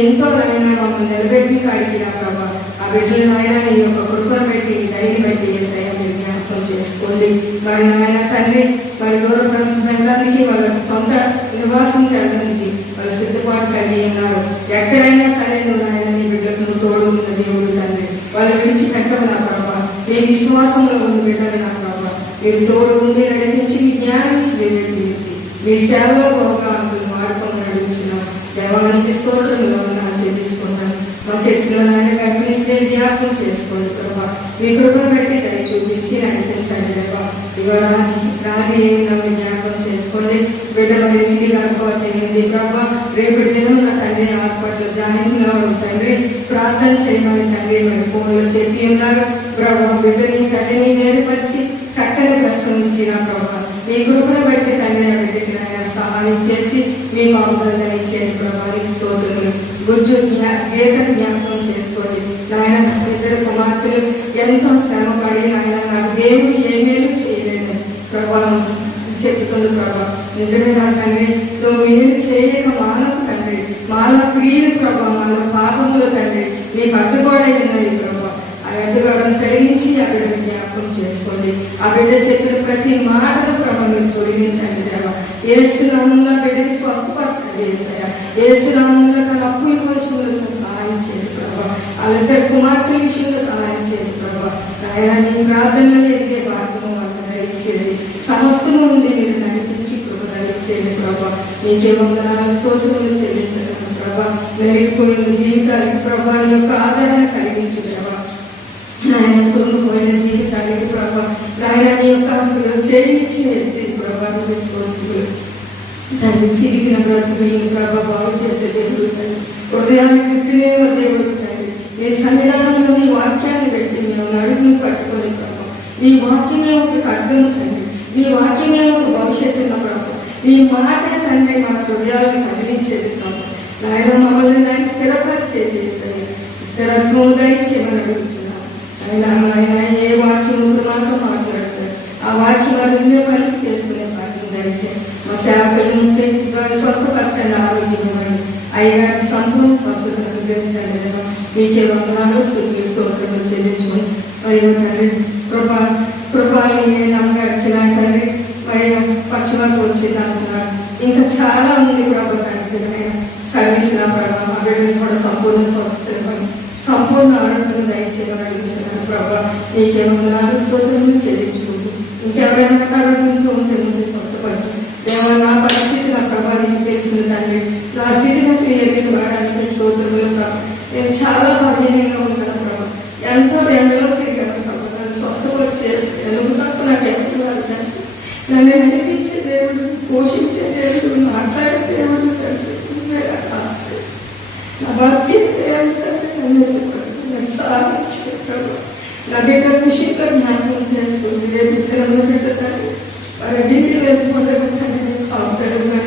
ఎంతో ఆయన మమ్మల్ని నిలబెట్టి కాడికినా ప్రభా ఆ బిడ్డలను ఆయన నీ యొక్క కృపను పెట్టి ధైర్యం పెట్టి ఏసయ్య మీరు జ్ఞాపకం చేసుకోండి. మరి నాయన తండ్రి మరి దూర ప్రాంతానికి వాళ్ళ సొంత నివాసం వెళ్ళడానికి వాళ్ళు సిద్ధపాటు కలిగి ఉన్నారు. ఎక్కడైనా సరే నువ్వు నాయన నీ బిడ్డకు నువ్వు తోడు ఉన్న దేవుడు తండ్రి. వాళ్ళు విడిచిపెట్టవు నా ప్రభా. మీ విశ్వాసంలో ఉన్న బిడ్డలు నా ప్రభా మీరు తోడు ఉండి నడిపించి మీ జ్ఞానం ఇచ్చి నడిపించి మీ సేవలో బాగా వాడుకొని నడిపించిన దేవానికి స్తోత్రంలో చెల్లించుకున్నాను. మా చర్చిలో నాయన గర్భిణిస్తే జ్ఞాపకం చేసుకోండి ప్రభా. మీ కృపను బట్టి దాన్ని చూపించి నడిపించండి ప్రభా. ఇగో రాజు ఏమి నన్ను జ్ఞాపకం చేసుకోండి. బిడ్డ మరి ఇంటి గర్భవతి అయింది ప్రభా. రేపు దినం నా తండ్రి హాస్పిటల్ జాయిన్ కావడం తండ్రి ప్రార్థన చేయమని తండ్రి మరి ఫోన్లో చెప్పి ఉన్నారు ప్రభా. బిడ్డని తల్లిని వేరుపరిచి చక్కని ప్రసవించిన ప్రభా మీ కృపను బట్టి తండ్రి ఆ బిడ్డకి నాయన సహాయం చేసి మీ కాపుదల ఇచ్చేది ప్రభానికి స్తోత్రములు. గుజ్జు గీతను జ్ఞాపకం చేసుకోండి నాయన. ఇద్దరు కుమార్తెలు ఎంతో శ్రమపడి నాయన నాకు దేవుడు ఏమేమి చేయలేదు ప్రభావం చెప్పుకుంది ప్రభా. నిజమే నా తండ్రి నువ్వు మీరు చేయలేక మానవు తండ్రి. మానవ క్రియలు ప్రభా మానవ పాపములు తండ్రి నీకు అడ్డుకోవడం ఉన్నది ప్రభా. ఆ అడ్డుకోవడం కలిగించి ఆ బిడ్డను జ్ఞాపకం చేసుకోండి. ఆ బిడ్డ చెప్పిన ప్రతి మాటను ప్రభా మీరు తొలగించండి దేవా. యేసునామంలో బిడ్డకి స్వస్థపరచండి యేసయ్య. యేసునామంలో తన అప్పుల విషయంలో సహాయం చేయండి ప్రభా. వాళ్ళిద్దరు కుమార్తెల విషయంలో సహాయం చేయండి ప్రభా. ఆయన నీ ప్రార్థనలో ఎదిగే భాగము వాళ్ళకి దయచేయండి. సమస్తము నుండి మీరు నడిపించి కృప దయచేయండి ప్రభా. నీకే వందనాలు స్తోత్రములు చెల్లించగలను ప్రభా. మెరిగిపోయిన జీవితాలకు ప్రభా నీ యొక్క ఆదరణ కలిగించు ప్రభా. నాయన కుంగిపోయిన జీవితానికి ప్రభా నాయన నీ యొక్క చేయించి ప్రభా స్తోత్రములు తండ్రి. చిరిగిన బ్రతుకుని ప్రభా బాగు చేసే దేవుడు తండ్రి. హృదయాన్ని కట్టినే దేవుడు తండ్రి. నీ సన్నిధానంలో నీ వాక్యాన్ని పెట్టి మేము నడుముని పట్టుకొని ప్రభా నీ వాక్యమే ఒక ఖడ్గం తండ్రి. నీ వాక్యమే ఒక భవిష్యత్తున్న ప్రభా. నీ మాట తండ్రి మా హృదయాలను కదిలించేది ప్రభా. నాయన మమ్మల్ని నాయన స్థిరపరిచేది స్థిరత్వం దయచేయమని అడుగుతున్నాను. ఆయన ఏ వాక్యం మాత్రం మాట్లాడతారు ఆ వాక్యం వాళ్ళ కలిపి చేసుకునే వాక్యం దయచేయండి. మా సేవకులు ఉంటే స్వస్థపరచండి, ఆరోగ్యం ఇవ్వండి. అయ్యగారికి సంపూర్ణ స్వస్థతను అనుగ్రహించండి. మీకే వందనాలు స్తోత్రములు చెల్లించుకొని మరియు తండ్రి కృపాలి నమ్మగారికి నా తండ్రి మరి పశ్చిమకు వచ్చింది అంటున్నారు. ఇంకా చాలా ఉంది ప్రభా తండ్రి. ఆయన సర్వీస్ నా ప్రభావ ఆ బిడ్డను కూడా సంపూర్ణ స్వస్థత ఇవ్వండి, సంపూర్ణ ఆరోగ్యం దయచేయమని అడిగించాను ప్రభా. నీకే వందనాలు స్తోత్రములు చెల్లించుకుంటూ ఇంకెవరైనా ఆరోగ్యంతో ఉంటే ముందు స్వస్థపరచు దేవా. నా పరిస్థితి నా ప్రభా నీకు తెలిసింది తండ్రి. నా స్థితిగతి ఏమి వాడడానికి స్తోత్రములు ప్రభా. నేను చాలా బలహీనంగా ఉన్నాను ప్రభా. ఎంతో ఎండలో తిరిగాను ప్రభా. నన్ను స్వస్థపరిచేసి ఎందుకు తప్ప నాకు ఎప్పుడు తండ్రి. నన్ను నడిపించే దేవుడు, పోషించే దేవుడు, మాట్లాడే దేవుడు తండ్రి. నా భక్తి దేవుడు తండ్రి. నన్ను సాధించే ప్రభా. నా బిడ్డ విషయంలో జ్ఞాపకం చేసుకోండి. రేపు ఇద్దరు బిడ్డ తండ్రి వారి ఢిల్లీ వెళ్తుండగా తండ్రి నేను కాపుతాను.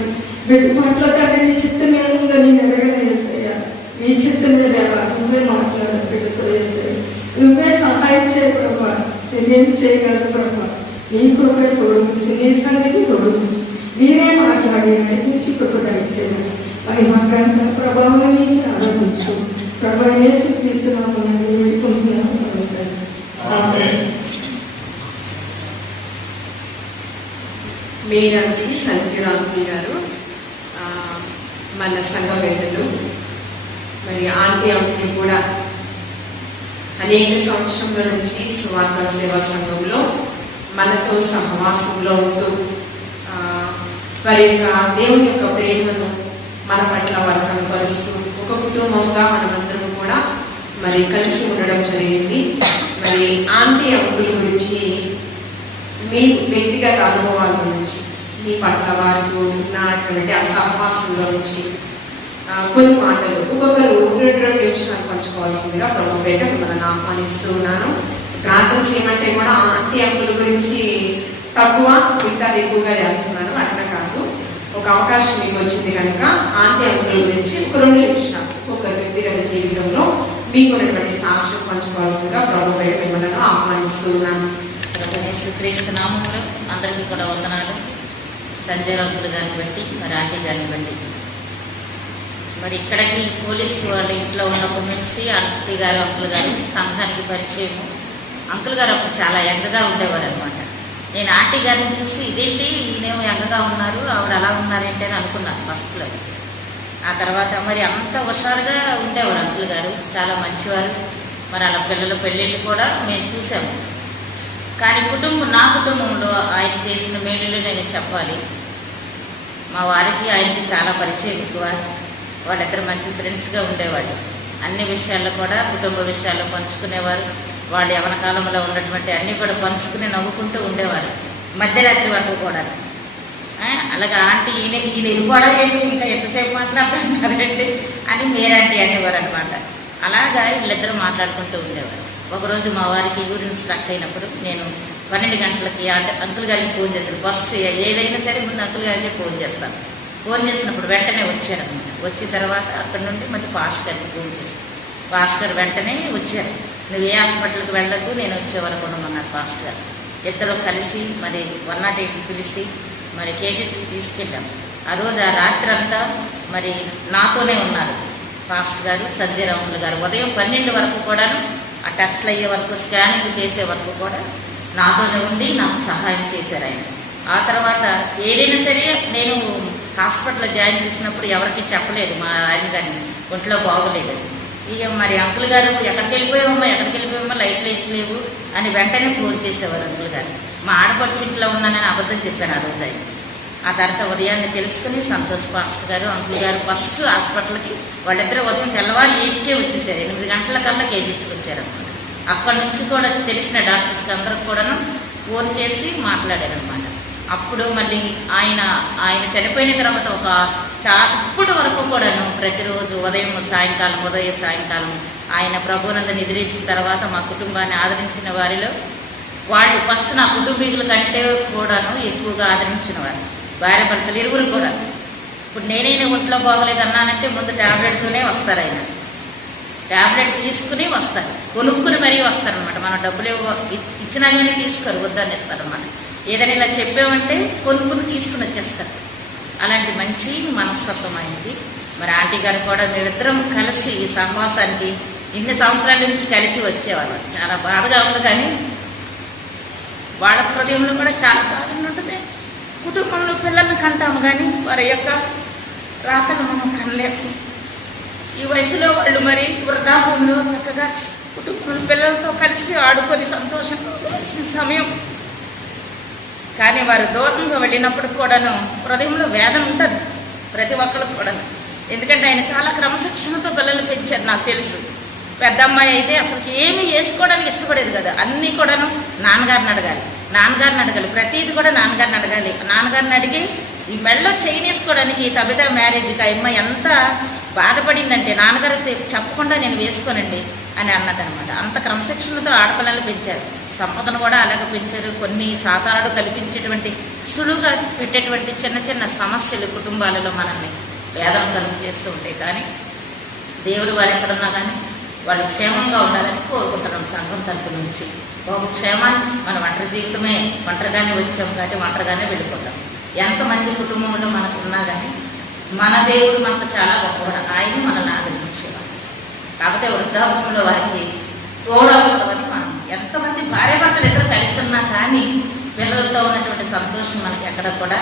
బిడ్డ పట్ల తండ్రి నీ చిత్తమే ఉందని నేను ఎరగనేసయ్యా. నీ చిత్తమే దేవా నువ్వే మాట్లాడు. బిడ్డతో వేసే నువ్వే సహాయం చేయ ప్రభా. నేనేం చేయగలను ప్రభా. నీ కృపే తోడుగుంచు, నీ సంగతి తోడుగుంచు. మీరే మాట్లాడి నడిపించి కృప దయచేయాలి. మరి మాట్లాడిన ప్రభావం మీకు ఆలోచించు. ప్రభా యేసు తీసుకున్నాము వేడుకుంటున్నాము. మీరంటి సంజయ్ రాములు గారు మన సంఘ పెద్దలు. మరి ఆంటీ అంకులు కూడా అనేక సంవత్సరముల నుంచి సువార్త సేవా సంఘంలో మనతో సహవాసంలో ఉంటూ వారి యొక్క దేవుని యొక్క ప్రేమను మన పట్ల వారు కనపరుస్తూ ఒక కుటుంబంగా మనమందరం కూడా మరి కలిసి ఉండడం జరిగింది. మరి ఆంటీ అంకుల గురించి మీ వ్యక్తిగత అనుభవాల నుంచి, మీ పట్ల వారికి ఉన్నటువంటి ఆ సహవాసంలో నుంచి కొన్ని మాటలు ఒక్కొక్కరు రెండు విషయాలు పంచుకోవాల్సిందిగా ప్రభు పేట మిమ్మల్ని ఆహ్వానిస్తూ ఉన్నాను. ప్రార్థన చేయమంటే కూడా ఆంటీ అంకుల గురించి తక్కువ వింటారు ఎక్కువగా చేస్తున్నాను అట్లా కాదు. ఒక అవకాశం మీకు వచ్చింది కనుక ఆంటీ అంకుల గురించి ఒక 2 నిమిషాలు ఒక్కొక్కరు వ్యక్తిగత జీవితంలో మీకున్నటువంటి సాక్ష్యం పంచుకోవాల్సిందిగా ప్రభు పేట మిమ్మల్ని ఆహ్వానిస్తూ ఉన్నాను. క్రీస్తు నామంలో అందరికీ కూడా వందనాలు. సంజయ్ రాములు గారిని బట్టి మరి ఆంటీ గారిని బట్టి మరి ఇక్కడికి పోలీసు వాళ్ళ ఇంట్లో ఉన్నప్పటి నుంచి ఆంటీ గారు అంకుల్ గారు సంఘానికి పరిచయము. అంకుల్ గారు అప్పుడు చాలా యంగగా ఉండేవారు అనమాట. నేను ఆంటీ గారిని చూసి ఇదేంటి ఈయనేమో యంగగా ఉన్నారు, ఆవిడ అలా ఉన్నారేంటి అని అనుకున్నాను ఫస్ట్లో. ఆ తర్వాత మరి అంత హుషారుగా ఉండేవారు అంకుల్ గారు, చాలా మంచివారు. మరి అలా పిల్లల పెళ్ళిళ్ళు కూడా మేము చూసాము. కానీ నా కుటుంబంలో ఆయన చేసిన మేలులు నేను చెప్పాలి. మా వారికి ఆయనకి చాలా పరిచయం ఎక్కువ. వాళ్ళిద్దరు మంచి ఫ్రెండ్స్గా ఉండేవాళ్ళు. అన్ని విషయాల్లో కూడా కుటుంబ విషయాల్లో పంచుకునేవారు. వాళ్ళు యవన కాలంలో ఉన్నటువంటి అన్నీ కూడా పంచుకుని నవ్వుకుంటూ ఉండేవారు మధ్యరాత్రి వరకు కూడా. అలాగే ఆంటీ ఈయన కూడా ఏంటి ఇంకా ఎంతసేపు మాట్లాడుతున్నారండి అని మీరంటీ అనేవారు అనమాట. అలాగా వీళ్ళిద్దరూ మాట్లాడుకుంటూ ఉండేవారు. ఒకరోజు మా వారికి యూరిన్ స్ట్రక్ అయినప్పుడు నేను 12 గంటలకి అంకుల్ గారికి ఫోన్ చేశాను. ఫస్ట్ ఏదైనా సరే ముందు అంకుల్ గారికి ఫోన్ చేస్తాను. ఫోన్ చేసినప్పుడు వెంటనే వచ్చారనమాట. వచ్చిన తర్వాత అక్కడి నుండి మళ్ళీ పాస్టర్కి ఫోన్ చేశాను. పాస్టర్ వెంటనే వచ్చారు. నువ్వు ఏ హాస్పిటల్కి వెళ్ళకు, నేను వచ్చే వరకు ఉండమన్నారు పాస్టర్. ఇద్దరు కలిసి మరి 108కి పిలిచి మరి కేజీహెచ్కి తీసుకెళ్ళాం. ఆ రోజు ఆ రాత్రి అంతా మరి నాతోనే ఉన్నారు పాస్టర్ గారు, సంజయ్ రాములు గారు. ఉదయం 12 వరకు కూడాను ఆ టెస్ట్లు అయ్యే వరకు, స్కానింగ్ చేసే వరకు కూడా నాతోనే ఉండి నాకు సహాయం చేశారు ఆయన. ఆ తర్వాత ఏదైనా సరే నేను హాస్పిటల్లో జాయిన్ చేసినప్పుడు ఎవరికి చెప్పలేదు మా ఆయన గారిని, ఒంట్లో బాగోలేదు. ఇక మరి అంకుల్ గారు ఎక్కడికి వెళ్ళిపోయామమ్మా లైట్లు వేసలేవు అని వెంటనే ఫోన్ చేసేవారు అంకుల్ గారు. మా ఆడపడుచు ఇంట్లో ఉన్నానని అబద్ధం చెప్పాను ఆ రోజు ఆయన. ఆ తర్వాత ఉదయాన్నే తెలుసుకుని సంతోష్ పాస్టర్ గారు అంకుల్ గారు ఫస్ట్ హాస్పిటల్కి వాళ్ళిద్దరూ ఉదయం తెల్లవారు 8కే వచ్చేసారు. 8 గంటలకల్లా కేజీహెచ్కి వచ్చారనమాట. అక్కడి నుంచి కూడా తెలిసిన డాక్టర్స్కి అందరికి కూడాను ఫోన్ చేసి మాట్లాడారనమాట. అప్పుడు మళ్ళీ ఆయన చనిపోయిన తర్వాత ఇప్పటి వరకు కూడాను ప్రతిరోజు ఉదయం సాయంకాలం ఆయన ప్రభువునందు నిద్రించిన తర్వాత మా కుటుంబాన్ని ఆదరించిన వారిలో వాళ్ళు ఫస్ట్ నా కుటుంబీకుల కంటే కూడాను ఎక్కువగా ఆదరించిన వారు. భార్య భర్తలు ఇరువురు కూడా. ఇప్పుడు నేనైనా ఒంట్లో బాగోలేదు అన్నానంటే ముందు ట్యాబ్లెట్తోనే వస్తారు. ఆయన ట్యాబ్లెట్ తీసుకుని వస్తారు, కొనుక్కుని మరీ వస్తారనమాట. మనం డబ్బులు ఇచ్చినా కానీ తీసుకోరు, వద్దని ఇస్తారనమాట. ఏదైనా ఇలా చెప్పామంటే కొనుక్కుని తీసుకుని వచ్చేస్తారు. అలాంటి మంచి మనస్తత్వం అయింది. మరి ఆంటీ గారు కూడా మేమిద్దరం కలిసి ఈ సహవాసానికి ఇన్ని సంవత్సరాల నుంచి కలిసి వచ్చేవాళ్ళు. చాలా బాధగా ఉంది, కానీ వాళ్ళ హృదయంలో కూడా చాలా బాధగా ఉంటుంది. కుటుంబంలో పిల్లల్ని కంటాము కానీ వారి యొక్క రాతను మనం కనలేము. ఈ వయసులో వాళ్ళు మరి వృద్ధాపంలో చక్కగా కుటుంబంలో పిల్లలతో కలిసి ఆడుకొని సంతోషంగా కలిసిన సమయం. కానీ వారు దూరంగా వెళ్ళినప్పుడు కూడాను హృదయంలో వేదన ఉంటుంది ప్రతి ఒక్కరికి కూడాను. ఎందుకంటే ఆయన చాలా క్రమశిక్షణతో పిల్లలు పెంచారు. నాకు తెలుసు పెద్ద అమ్మాయి అయితే అసలు ఏమీ వేసుకోవడానికి ఇష్టపడేది కదా. అన్నీ కూడాను నాన్నగారిని అడగాలి, ప్రతిదీ కూడా నాన్నగారిని అడగాలి. నాన్నగారిని అడిగి ఈ మెడలో చైన్ వేసుకోవడానికి తబితా మ్యారేజ్కి ఆ అమ్మాయి ఎంత బాధపడిందంటే నాన్నగారు చెప్పకుండా నేను వేసుకోనండి అని అన్నదనమాట. అంత క్రమశిక్షణతో ఆడపిల్లలు పెంచారు. సంపదను కూడా అలాగే పెంచారు. కొన్ని సాతానుడు కల్పించేటువంటి సులువుగా పెట్టేటువంటి చిన్న చిన్న సమస్యలు కుటుంబాలలో మనల్ని వేదన కలిగి చేస్తూ ఉంటాయి. కానీ దేవుడు వారు ఎక్కడున్నా కానీ వాళ్ళు క్షేమంగా ఉండాలని కోరుకుంటున్నాం సంఘం తరపు నుంచి. ఒక క్షేమాన్ని మన ఒంటరి జీవితమే, ఒంటరిగానే వచ్చాం కాబట్టి ఒంటరిగానే వెళ్ళిపోతాం. ఎంతమంది కుటుంబంలో మనకు ఉన్నా కానీ మన దేవుడు మనకు చాలా గొప్పవాడు. ఆయన మనల్ని ఆదరించేవాడు. కాకపోతే వృద్ధాపంలో వారికి తోడవసరమని మనం ఎంతమంది భార్యాభర్తలు ఇద్దరు కలిసి ఉన్నా కానీ పిల్లలతో ఉన్నటువంటి సంతోషం మనకి ఎక్కడ కూడా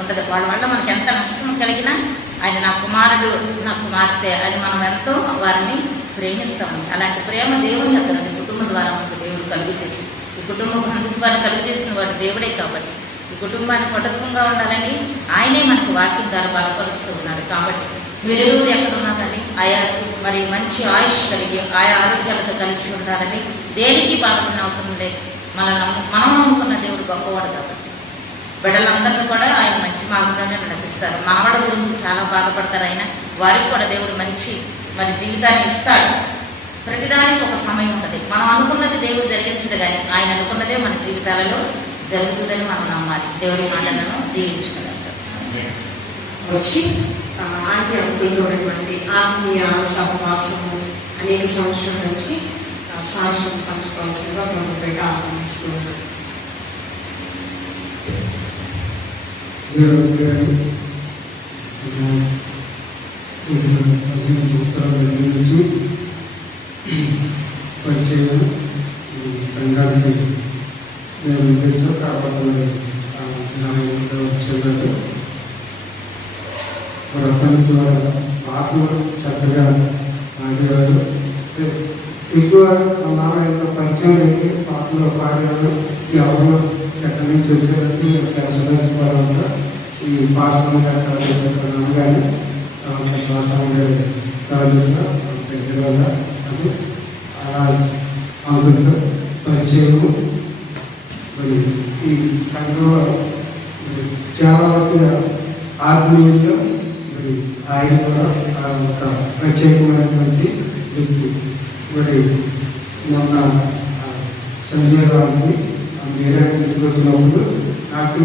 ఉండదు. వాళ్ళ వల్ల మనకి ఎంత నష్టం కలిగినా ఆయన నా కుమారుడు, నా కుమార్తె అని మనం ఎంతో వారిని ప్రేమిస్తాము. అలాంటి ప్రేమ దేవుని యొక్క కుటుంబం ద్వారా మనకు దేవుడు కలుగు చేసి, ఈ కుటుంబ బంధుత్వాన్ని కలుగు చేసిన వాడు దేవుడే కాబట్టి ఈ కుటుంబాన్ని పటుత్వంగా ఉండాలని ఆయనే మనకు వాక్యం ద్వారా బలపరుస్తూ ఉన్నాడు. కాబట్టి మీరెవరు ఎక్కడున్నా కానీ ఆయా మరి మంచి ఆయుష్ కలిగి ఆయా ఆరోగ్యాలతో కలిసి ఉండాలని దేనికి బాధపడిన అవసరం లేదు. మనం నమ్ముకున్న దేవుడు గొప్పవాడు కాబట్టి బిడ్డలందరినీ కూడా ఆయన మంచి మార్గంలోనే నడిపిస్తారు. మనవడ గురించి చాలా బాధపడతారు. ఆయన వారికి కూడా దేవుడు మంచి మరి జీవితాన్ని ఇస్తాడు. ప్రతిదానికి ఒక సమయం ఉంటుంది. మనం అనుకున్నది దేవుడు జరిగించడు కానీ ఆయన అనుకున్నదే మన జీవితాలలో జరుగుతుందని మనం నమ్మాలి. దేవుడి మాటలను దీవించుకున్నారు. వచ్చి ఆంటీ అంకులతో ఉన్నటువంటి ఆత్మీయ సహవాసము అనేక సంవత్సరాల నుంచి సాక్ష్యం పంచుకోవాల్సిందిగా ప్రభుత్వ ఆహ్వానిస్తున్నారు. నుంచి పరిచయం సంఘానికి నేను ఉద్దేశం కాబట్టి వచ్చేటప్పుడు ప్రపంచ ఆత్మలు చక్కగా ఆడేవారు. ఎక్కువ నారాయణ పరిచయం అయితే పాటలు పాడేవారు. ఎవరు ఎక్కడి నుంచి వచ్చేటప్పుడు తెలుసుకోవాలంటే ఈ పాఠం కానీ పెద్దగా అది అలా అందులో పరిచయము. మరి ఈ సంఘంలో చాలా వరకు ఆత్మీయుల్లో మరి ఆయన కూడా ఒక ప్రత్యేకమైనటువంటి వ్యక్తి. మరి మొన్న సంజయ్ రావుని వేరే ఇంటికి వచ్చినప్పుడు నాకు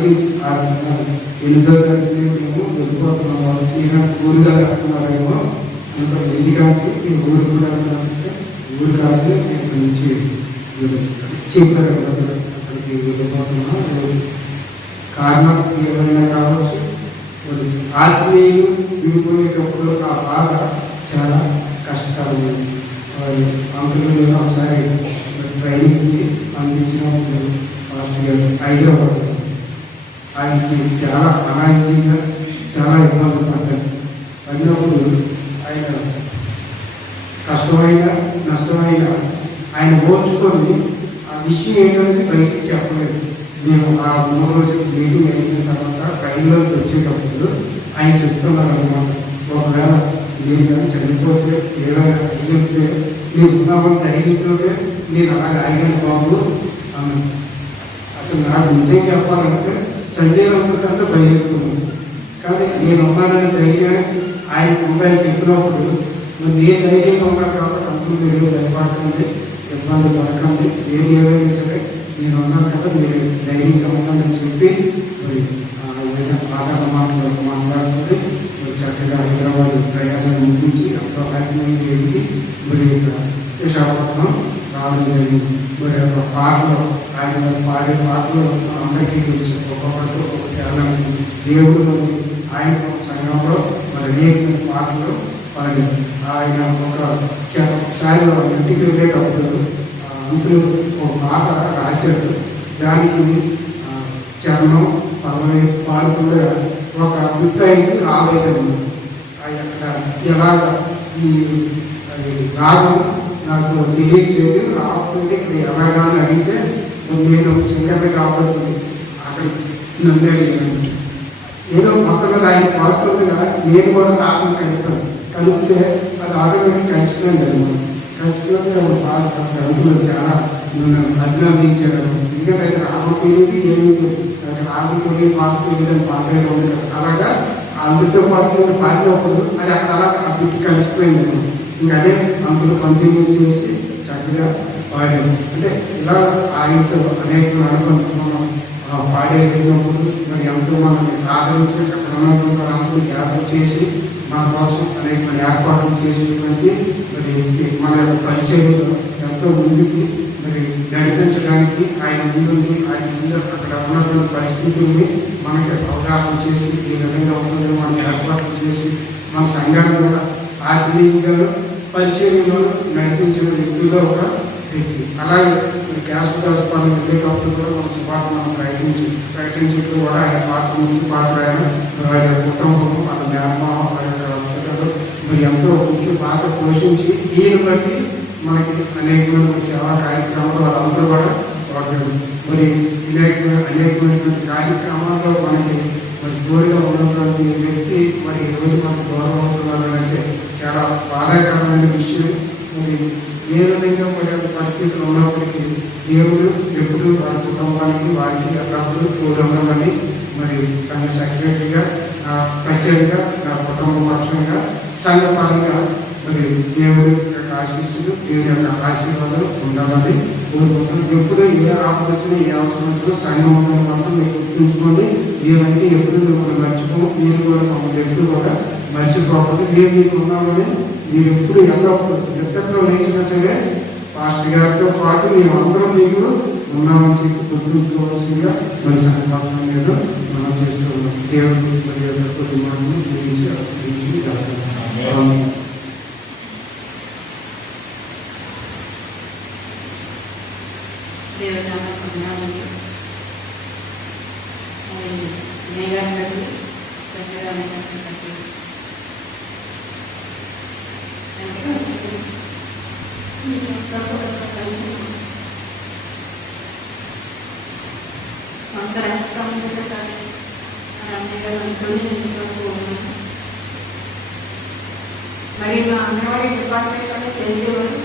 ఎనిమిదో తరగతి మేము వెళ్ళిపోతున్నాము, ఈయన ఊరుగా అంటున్నారేమో అనుకుంటాం. ఎందుకంటే ఈ ఊరు కూడా ఊరు కాదు, ఇక్కడ నుంచి చెప్పారు అక్కడికి వెళ్ళిపోతున్నాం. కారణం ఏమైనా కావచ్చు. మరి ఆత్మీయులు విడిపోయేటప్పుడు ఆ బాధ చాలా కష్టాలు. అంకులు నేను ఒకసారి ట్రైనింగ్కి అందించినప్పుడు హైదరాబాద్ ఆయనకి చాలా అనాయాసంగా చాలా ఇబ్బందులు పడ్డాయి. పడినప్పుడు ఆయన కష్టమైన నష్టమైన ఆయన ఓర్చుకొని ఆ విషయం ఏంటనేది బయటికి చెప్పలేదు. మేము ఆ 3 రోజుల మీటింగ్ అయిన తర్వాత ట్రైన్లోకి వచ్చేటప్పుడు ఆయన చెప్తున్నారు అన్నమాట, ఒకవేళ నేను కానీ చనిపోతే ఏమైనా అయ్యింటే మీరు ఉన్నామంటే అయ్యింటే నేను అలాగే అయ్యాను బాబు అన్నాను. అసలు నాకు నిజం చెప్పాలంటే సంజయ్ అనుకుంటే భయపడుతున్నాను. కానీ నేను ఉన్నానని ధైర్యం ఆయన ఉందని చెప్పినప్పుడు నేను ధైర్యంగా ఉన్నాను కాబట్టి అనుకుని మీరు భయపడకండి, ఇబ్బంది పడకండి, ఏది ఏమైనా సరే నేను ఉన్నాను కదా మీరు ధైర్యంగా ఉన్నానని చెప్పి మరి ఏదైనా ఆధార మాట్లాడుతుంది. మరి చక్కగా హైదరాబాద్ ప్రయాణం ముగించి అక్కడ ప్రయత్నం జరిగి మరి విశాఖపట్నం రావడం జరిగింది. మరి ఒక పాటలో ఆయన పాడే పాటలు అందరికీ తెలుసు. ఒక్కొక్కటి ఒక్కొక్కటి అలాంటి దేవుడు ఆయన సంఘంలో మరి అనేక పాటలు పాడి ఆయన ఒకసారి ఇంటికి వెళ్ళేటప్పుడు అంతులు ఒక పాట రాశారు. దానికి చరణం పదవి పాడుతుండే ఒక అభిప్రాయానికి రాలేదు. అక్కడ ఎలాగ ఈ రాగం నాకు తెలియట్లేదు, రాకపోతే ఇక్కడ ఎలాగా అని అడిగితే నేను సింగర్ని కాబట్టి అక్కడ నన్ను అడిగాను. ఏదో మొత్తంగా ఆయన పాడుతుంది కదా, నేను కూడా రాగం కలిపాను. కలిపితే అది ఆటోమేటిక్ కలిసిపోయింది అనమాట. కలిసిపోతే గంతులు చాలా నన్ను అభినందించారు. ఎందుకంటే అది రాగం తెలియదు, ఏమి రాగం తెలియదు, పాట తెలియదు అని పాటలు ఉంది. అలాగా అందుతో పాటు నేను పాడినప్పుడు అది అక్కడ అలా అభివృద్ధి కలిసిపోయింది అనమాట. ఇంకా అదే అందులో కంటిన్యూ చేసి చక్కగా పాడాను. అంటే ఇలా ఆయనతో అనేక అనుకుంటున్నాం పాడేటప్పుడు మరి ఎంతో మనల్ని ఆదరించి అక్కడ ఉన్నటువంటి అందరూ జ్ఞాపకం చేసి మన కోసం అనేక ఏర్పాట్లు చేసినటువంటి మరి మన యొక్క పరిచయంలో ఎంతో ముందుకి మరి నడిపించడానికి ఆయన ముందుండి ఆయన ముందు అక్కడ ఉన్నటువంటి పరిస్థితుల్ని మనకి అవగాహన చేసి ఈ విధంగా ఉంటుందని మనం ఏర్పాట్లు చేసి మన సంఘాన్ని కూడా ఆత్మీయంగా పరిచయంలో నడిపించిన వ్యక్తుల్లో ఒక వ్యక్తి. అలాగే క్యాస్పదాస్ పనులు వెళ్ళేటప్పుడు కూడా మన సుపాటు మనం ప్రకటించడం కూడా ఆయన పాత్ర ముందు పాత్ర ఆయన కుటుంబం మన మేనమామ మరి ఎంతో ముఖ్య పాత్ర పోషించి ఈయన బట్టి మనకి అనేకమైన సేవా కార్యక్రమాలు వాళ్ళందరూ కూడా వాడడం మరి అనేకమైనటువంటి కార్యక్రమాల్లో మనకి మరి తోడుగా ఉన్నటువంటి వ్యక్తి మరి ఈరోజు మనకు దూరం అవుతున్నారంటే చాలా బాధాకరమైన విషయం. మరి ఏ విధంగా మరి పరిస్థితులు ఉన్నప్పటికీ దేవుడు ఎప్పుడు వారి కుటుంబానికి వారికి అప్పుడప్పుడు తోడుండాలని మరి సంఘ సెక్రటరీగా ప్రత్యేకంగా నా కుటుంబ పక్షంగా సంఘపరంగా మరి దేవుడి యొక్క ఆశీస్సులు దేవుని యొక్క ఆశీర్వాదాలు ఉండాలని కోరుకుంటున్నాను. ఎప్పుడు ఏ ఆపదొచ్చినా ఏ అవసరం వచ్చినా సంఘం ఉందని మాత్రం మీరు గుర్తుంచుకోండి. మేమైతే ఎప్పుడు మిమ్మల్ని మర్చిపోము, మీరు కూడా మమ్మల్ని ఎప్పుడు కూడా మర్చిపోకూడదు. మేము మీకు ఉన్నామని మీరు ఎప్పుడు ఎల్లప్పుడు నిద్రలో లేచినా సరే పాస్టర్ గారితో పాటు మేమందరం మీకు ఉన్నామని చెప్పి గుర్తుంచుకోవాల్సిందిగా మరి సంఘపక్షం మీద మనం చేస్తూ ఉన్నాం. దేవుడు మరి కొద్ది మాటలు గురించి సొంత రక్త సంబంధిత మరి మా అంగన్వాడీ డిపార్ట్మెంట్లోనే చేసేవారు.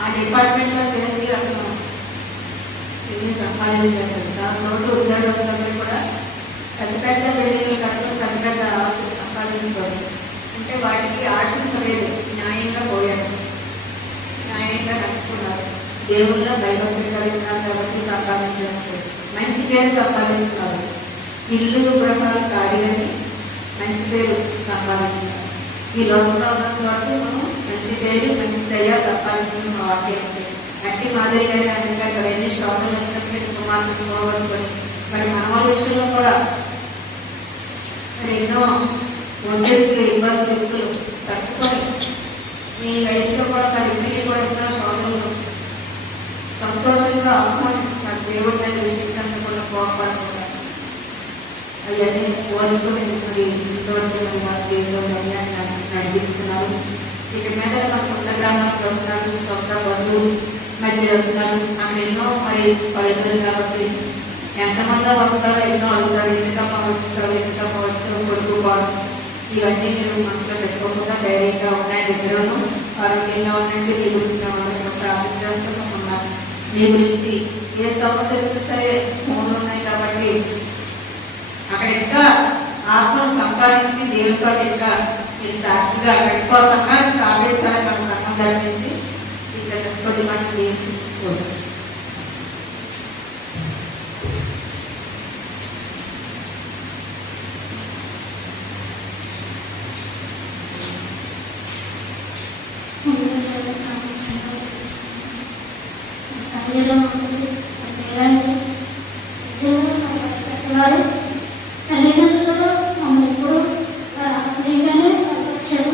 ఆ డిపార్ట్మెంట్లో చేసి అతను ఇది సంపాదించారు. దానిలో ఉద్యోగస్తులందరూ కూడా పెద్ద పెద్ద బిల్డింగ్లు కట్టడం, పెద్ద పెద్ద ఆస్తులు సంపాదించుకోవాలి. అంటే వాటికి ఆశించలేదు, న్యాయంగా పోయారు, న్యాయంగా నడుచుకున్నారు. దేవుళ్ళ భయభక్తులు కలిగి ఉన్నారు కాబట్టి సంపాదించలేదు. మంచి పేరు సంపాదిస్తున్నారు. ఇల్లు గృహాలు కాదని మంచి పేరు సంపాదించినారు. ఈ లోకంలో ఉన్నంత వరకు మనం మంచి పేరు మంచి దయ సంపాదించిన వాక్యం అట్టి మాదిరి గారి అందుకే అక్కడ ఎన్ని శోధనలు వచ్చినప్పటికీ కుమార్తెను పోగొట్టుకొని మరి మన విషయంలో కూడా మరి ఎన్నో ఒంటరికి ఇబ్బందులు తట్టుకొని మీ వయసులో కూడా మరి ఇంటికి కూడా ఎన్నో శోధనలు సంతోషంగా ఆహ్వానిస్తున్నారు. దేవుడి మీద విషయించకుండా కోపడుతున్నారు. అవన్నీ పోల్చుకొని మరి ఇంతవరకు దేవుడు నడిపించుకున్నారు. ఇక మీద మా సొంత గ్రామానికి వెళ్తున్నారు, సొంత బంధువులు మధ్య వెళ్తున్నారు. అక్కడ ఎన్నో మరి పల్లెటూరు కాబట్టి ఎంతమందో వస్తారో ఎన్నో అడుగుతారు. ఎందుకమ్మా వచ్చావు కొడుకు బాగు ఇవన్నీ మీరు మనసులో పెట్టుకోకుండా ధైర్యంగా ఉన్నాయి. దగ్గరను ఆరోగ్యంగా ఉండండి. మీ గురించి ప్రార్థన చేస్తున్నాం. మీ గురించి ఏ సమస్య వచ్చినా సరే ఫోన్లు ఉన్నాయి కాబట్టి అక్కడ ఇంకా ఆత్మను సంపాదించి దేవుడితో ఇంకా మీరు సాక్షిగా ఎక్కువ సంఘాన్ని స్థాపించాలని మన సంఘం జరిపించి ఈ కొద్ది మంది చేసి తల్లిదండ్రులు మమ్మల్ని ఎప్పుడు ఆత్మీయంగానే వచ్చారు.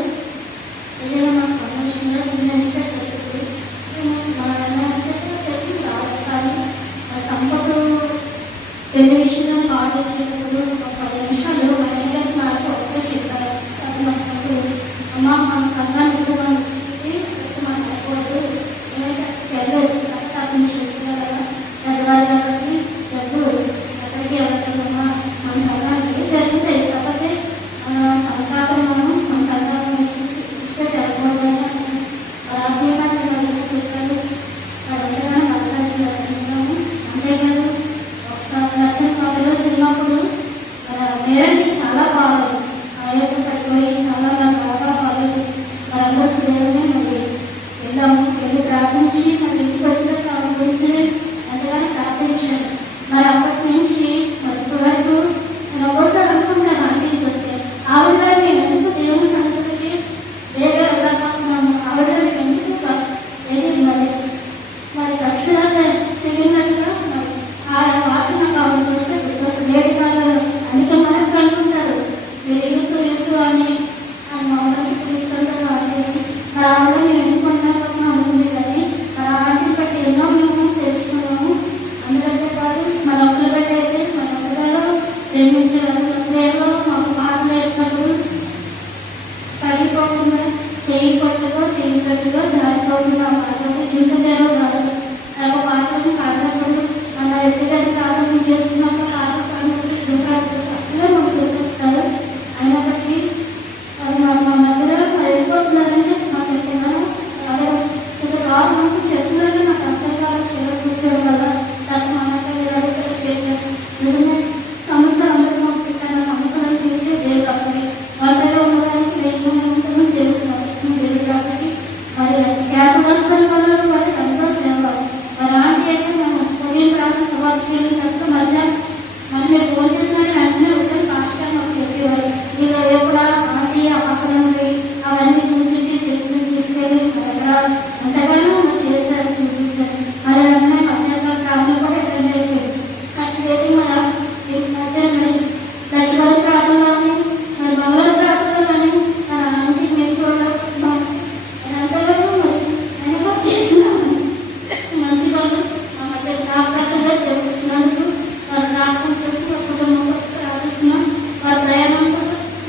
ప్రజలు మా సంతోషంగా చిన్న సంపద పెళ్లి విషయంలో పాటించినప్పుడు ఒక 10 నిమిషాలు మహిళలకు నాకు ఒక్క చెప్పారు. అప్పుడు అమ్మ మన సంఘాన్ని ఎప్పుడు మనం చెప్పి మాట్లాడకూడదు, ఏమైతే వెళ్ళదు అతను చెప్తున్నారు కదా పెద్దవారు కాబట్టి జబ్బు ఎక్కడికి వెళ్ళకుండా మన సంఘానికి జరుగుతాయి. కాకపోతే సంఘాతం మనం మన సంఘాతం విడిచిపెట్టి వెళ్ళకూడదు అని ఆత్మీయంగా చెప్పారు. అదంతగా మాట్లాడుతున్నాము. అంతేకాదు ఒకసారి లక్ష్యం కాలంలో చిన్నప్పుడు నేరండి చాలా బాగాలేదు, ఆయాసం పడిపోయి చాలా నాకు బాగా బాగాలేదు. మరందరూ దేవుని మరి వెళ్ళాము. వెళ్ళి ప్రార్థించి మరి ఇంటికి వచ్చిన దాని గురించి ఎంతగానో ప్రార్థించాను. మరి అప్పటి నుంచి మరి ఇప్పటి వరకు నేను ఒక్కోసారి అనుకుంటాను ఆంటీ చేతులతో చేయగట్టుగా జారిపోతున్న పాత్రలు ఇంటర్వ్యూలో కాదు ఆ పాత్రను కారణాలు మన వ్యక్తిగత ప్రారంభం చేసుకున్నప్పుడు మాకు గుర్తిస్తారు. అయినప్పటికీ మా మధ్యలో వెళ్ళిపోతున్నారని మాకు ఎక్కడైనా రాదు చెప్పులలో నాకు అర్థం కాదు చివరి కూర్చోవడం వల్ల నాకు మన చేయలేదు. నిజమే సంస్థ అందరూ మాకు పెట్టాను సంస్థలను తీర్చే దేవుడు కాబట్టి వాళ్ళలో ఉండడానికి మేము దేవుడు సంరక్షణ దేవుడు కాబట్టి మరి గ్యాస్ హాస్పిటల్ వల్ల వారి ఎంతో సేవ మరి ఆంటీ అయితే మేము ఉదయం ప్రాంతం సభకి వెళ్ళిన తర్వాత మధ్యాహ్నం మరి మీరు ఫోన్ చేసినట్టు వెంటనే వచ్చారు పాస్టర్ మాకు చెప్పేవారు మీరు ఎప్పుడు ఆంటీ అక్కడ ఉండి అవన్నీ చూపించి చర్చలు తీసుకెళ్ళి అక్కడ ఎంతగానో చేశారు చూపించారు. మరి వెంటనే మధ్యాహ్నం ప్రార్థన కూడా అటెండ్ అయిపోయింది. అట్లయితే మన మధ్యాహ్నం దర్శనం ప్రార్థన కానీ మరి మంగళ ప్రార్థన కానీ మన ఆంటీ నేను చూడడం ఎంతగానో మరి వెనక చేసిన మంచి పనులు మా మధ్య నా ప్రజలు తెలిపించినందుకు వారు ప్రార్థన చేస్తూ ఒక కుటుంబంలో ప్రార్థిస్తున్నాం. వారి ప్రయాణంలో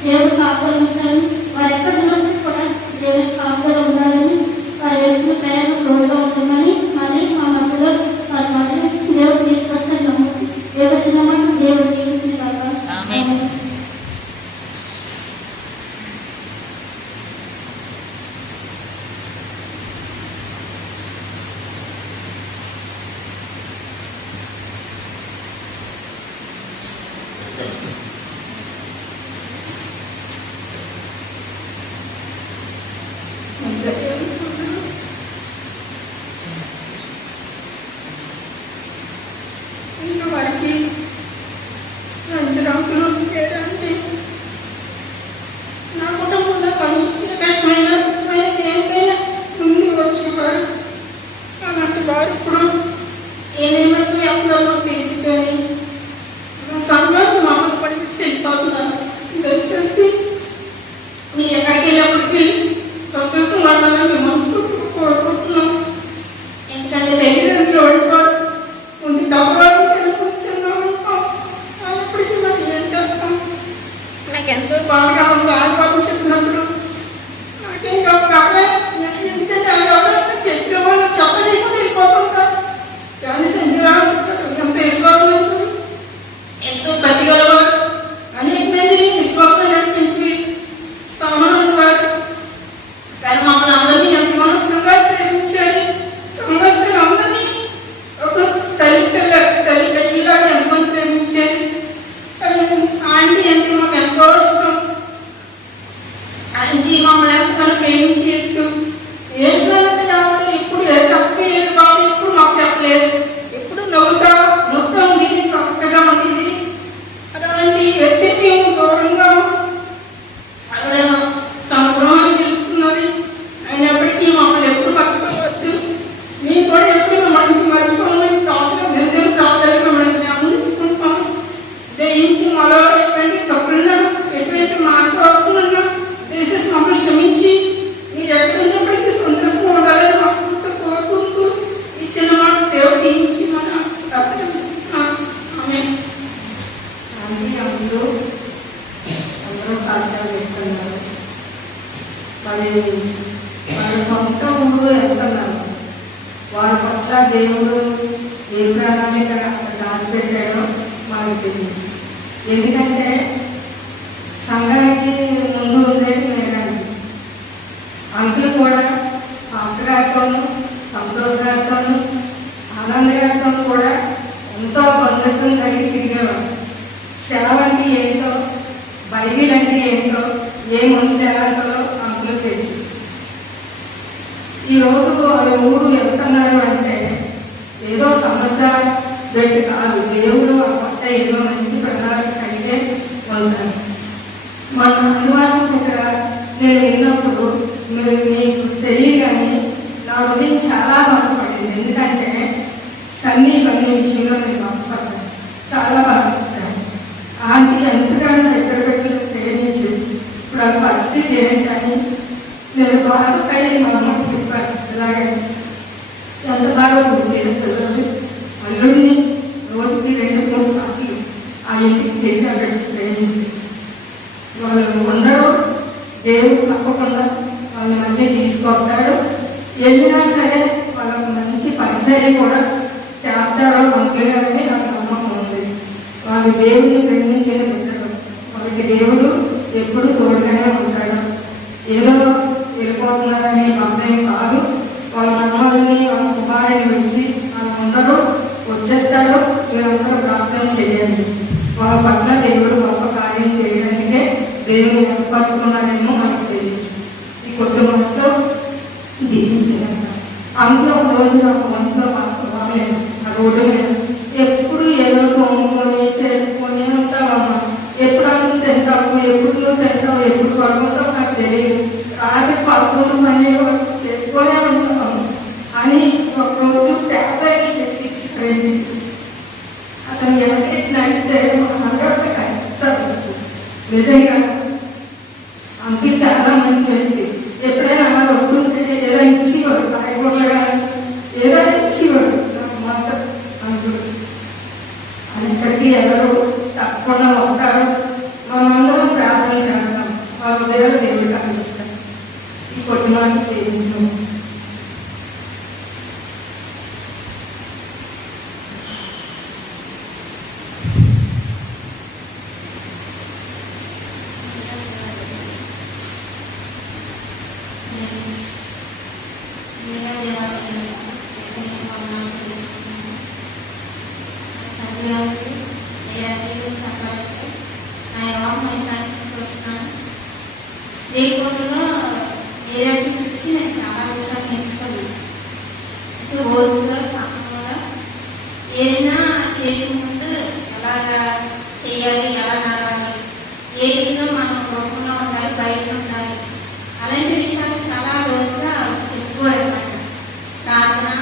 దేవుడు కాపాడించాలని వారు ఎక్కడ ఉన్నప్పుడు కూడా దేవుడి కాపుదల ఉండాలని వారి వచ్చిన ప్రయాణం తోడుగా ఉంటుందని మళ్ళీ మా మధ్యలో వారి మళ్ళీ దేవుడు తీసుకొస్తే నమ్మచ్చు. ఏదో చిన్న మాట దేవుడు జీవించిన ఆమేన్. ఇంతవరకు నందిరాకులు లేదంటే నా కుటుంబంలో ఏమైనా ఏమైనా ముందు వచ్చేవారు. అలాంటి వారు ఇప్పుడు ఏదేమైనా ఎవరో పెరిగిపోయి నా సంఘాలు మామూలు పడి వెళ్ళిపోతున్నారు. దయచేసి మీరు ఎక్కడికి వెళ్ళినప్పటికీ సంతోషం పడాలని మనస్ఫూర్తిగా కోరుకుంటున్నాం. ఎందుకంటే తల్లిదండ్రులు ఓడిపోరు ఉండి డబ్బులు అప్పటికి మరి ఏం చేస్తాం. నాకు ఎంతో బాగా ఉంది ఆడవాళ్ళు చెప్పినప్పుడు నాకేం కావాలి ఎందుకంటే ఎవరైనా చర్చిలో వాళ్ళు చెప్పలేకుండా వెళ్ళిపోతుంటారు. కానీ సంజీరావు ఎంత విశ్వాసం ఎంతో బతిగలవారు అనేక మందిని విశ్వాసం నడిపించి స్థానాన్ని వారు. కానీ మమ్మల్ని అందరినీ ఎంత మనసుగా ప్రేమించాలి. సమస్తలు అందరినీ ఒక తల్లి పెట్టిలాగా ఎంతమంది ప్రేమించేది. ఆంటీ అంటే మాకు ఎంతో ఇష్టం. ఆంటీ మమ్మల్ని ఎంతగానో ప్రేమించేట్టు ఏ పిల్లలకి రావడం ఎప్పుడు ఏ కష్టం ఏది బాధ ఎప్పుడు మాకు చెప్పలేదు. ఎప్పుడు నవ్వుతా ఉండేది చక్కగా ఉండేది. అలాంటి వ్యక్తికి మేము దూరంగా ఆవిడ తన గృహాన్ని తెలుస్తున్నది. అయినప్పటికీ మమ్మల్ని ఎప్పుడు మర్చిపోవద్దు. మేము కూడా ఎప్పుడు మర్చిపోవాలి. ప్రార్థన ప్రార్థనగా మనం గమనించుకుంటాం. దయించి మరో ఎటువంటి తప్పులున్నా ఎటువంటి మార్పున్నా దయచేసి మమ్మల్ని క్షమించి మీరు ఎక్కడ ఉన్నప్పటికీ సంతోషంగా ఉండాలని మనస్ఫూర్తిగా కోరుకుంటూ ఈ సినిమా దేవుడు దీవించి మన ఆమె ఆంటీ అందరూ సాక్ష్యాలు చెప్తున్నారు. మరి వాళ్ళ సొంత ఊరు వెళ్తున్నారు. వాళ్ళ పట్ల దేవుడు ఏ ప్రణాళిక దాచిపెట్టాడో మనకు తెలియదు. ఎందుకంటే సంఘానికి ముందు ఉండేది మేఘానికి అంకులు కూడా మాస్టర్ గారితోనూ సంతోష్ గారితోనూ ఆనంద్ గారితో కూడా ఎంతో బంధుత్వం కలిగి తిరిగేవారు. సేవ అంటే ఏంటో బైబిల్ అంటే ఏంటో ఏ మనుషులు ఎలాంటో అంకులకు తెలుసు. ఈరోజు వాళ్ళ ఊరు వెళ్తున్నారు అంటే ఏదో సమస్య పెట్టి కాదు. దేవుడు ఆ పట్ల ఏదో మంచి ప్రణాళిక కలిగే ఉంటారు. మన అందువల్ల ఇక్కడ నేను విన్నప్పుడు మీకు తెలియగానే నా హృదయం చాలా బాధపడింది. ఎందుకంటే సన్నీ కొన్ని విషయంలో నేను బాధపడ్డాను, చాలా బాధపడ్డాను. ఆంటీ ఎంతగానో దగ్గర పెట్టి ప్రేమించి ఇప్పుడు ఆ పరిస్థితి ఏంటని నేను బాధపడి మా అమ్మకి చెప్పాను. ఇలాగే ఎంత బాగా చూసేది పిల్లల్ని అల్లుడిని రోజుకి 2-3 సార్లు ఆ ఇంటికి దగ్గర పెట్టి ప్రేమించి వాళ్ళు ఉండరు. దేవుడు తప్పకుండా వాళ్ళని మళ్ళీ తీసుకొస్తారు. వెళ్ళినా సరే వాళ్ళకు మంచి పరిచర్య కూడా చేస్తారో అంతేగాని నాకు నమ్మకం ఉంది. వాళ్ళు దేవుడిని ప్రేమించిన బిడ్డలు, వాళ్ళకి దేవుడు ఎప్పుడు తోడుగానే ఉంటాడు. ఏదో వెళ్ళిపోతున్నారని అర్థం కాదు. వాళ్ళ మనల్ని వాళ్ళ కుమారుని విడిచి వాళ్ళందరూ వచ్చేస్తాడో మీరందరూ ప్రార్థన చేయండి. వాళ్ళ పట్ల దేవుడు గొప్ప కార్యం చేయడానికే దేవుని ఏర్పరచుకున్నారేమో మనకు తెలియదు. ఈ కొద్ది మనతో దీవించారు. అందులో ఒక రోజు నాకు వంటలో బాగలేదు. ఆ రోడ్డు మీద ఎప్పుడు ఏదో కొనుక్కొని చేసుకొని ఉంటావమ్మా. ఎప్పుడు అన్నం తింటావు, ఎప్పుడు నువ్వు తింటావు, ఎప్పుడు పడుకుంటావు నాకు తెలియదు. రాత్రి 11, 12 వరకు చేసుకొనే ఉంటాము అని ఒకరోజు ట్యాబ్లెట్ తెచ్చి ఇచ్చారండి. అతను ఎవరికి నడిస్తే అందరికీ కనిపిస్తారు. నిజంగా అందుకే చాలా మంచి వ్యక్తి. ఎప్పుడైనా అలా వస్తుంటే ఏదో ఇచ్చేవాడు, కాయగూరలు కానీ ఏదో ఇచ్చేవాడు. నాకు మాత్రం అనుకుంటు ఇక్కడికి ఎవరు తప్పకుండా వస్తారు. మనందరం ప్రార్థన చేద్దాం. వాళ్ళ ఉదయాలు దేవుడు కనిపిస్తారు. ఈ కొద్ది మాటలు ప్రేమించడం స్త్రీ కోటలో ఏరియా చూసి నేను చాలా విషయాలు నేర్చుకున్నాను. అంటే ఓర్పులో సహనంలో ఏదైనా చేసే ముందు ఎలాగా చేయాలి, ఎలా నడవాలి, ఏ విధంగా మనం లోకంలో ఉండాలి, బయట ఉండాలి, అలాంటి విషయాలు చాలా రోజుగా చెప్పుకోవాలన్నమాట. ప్రార్థన,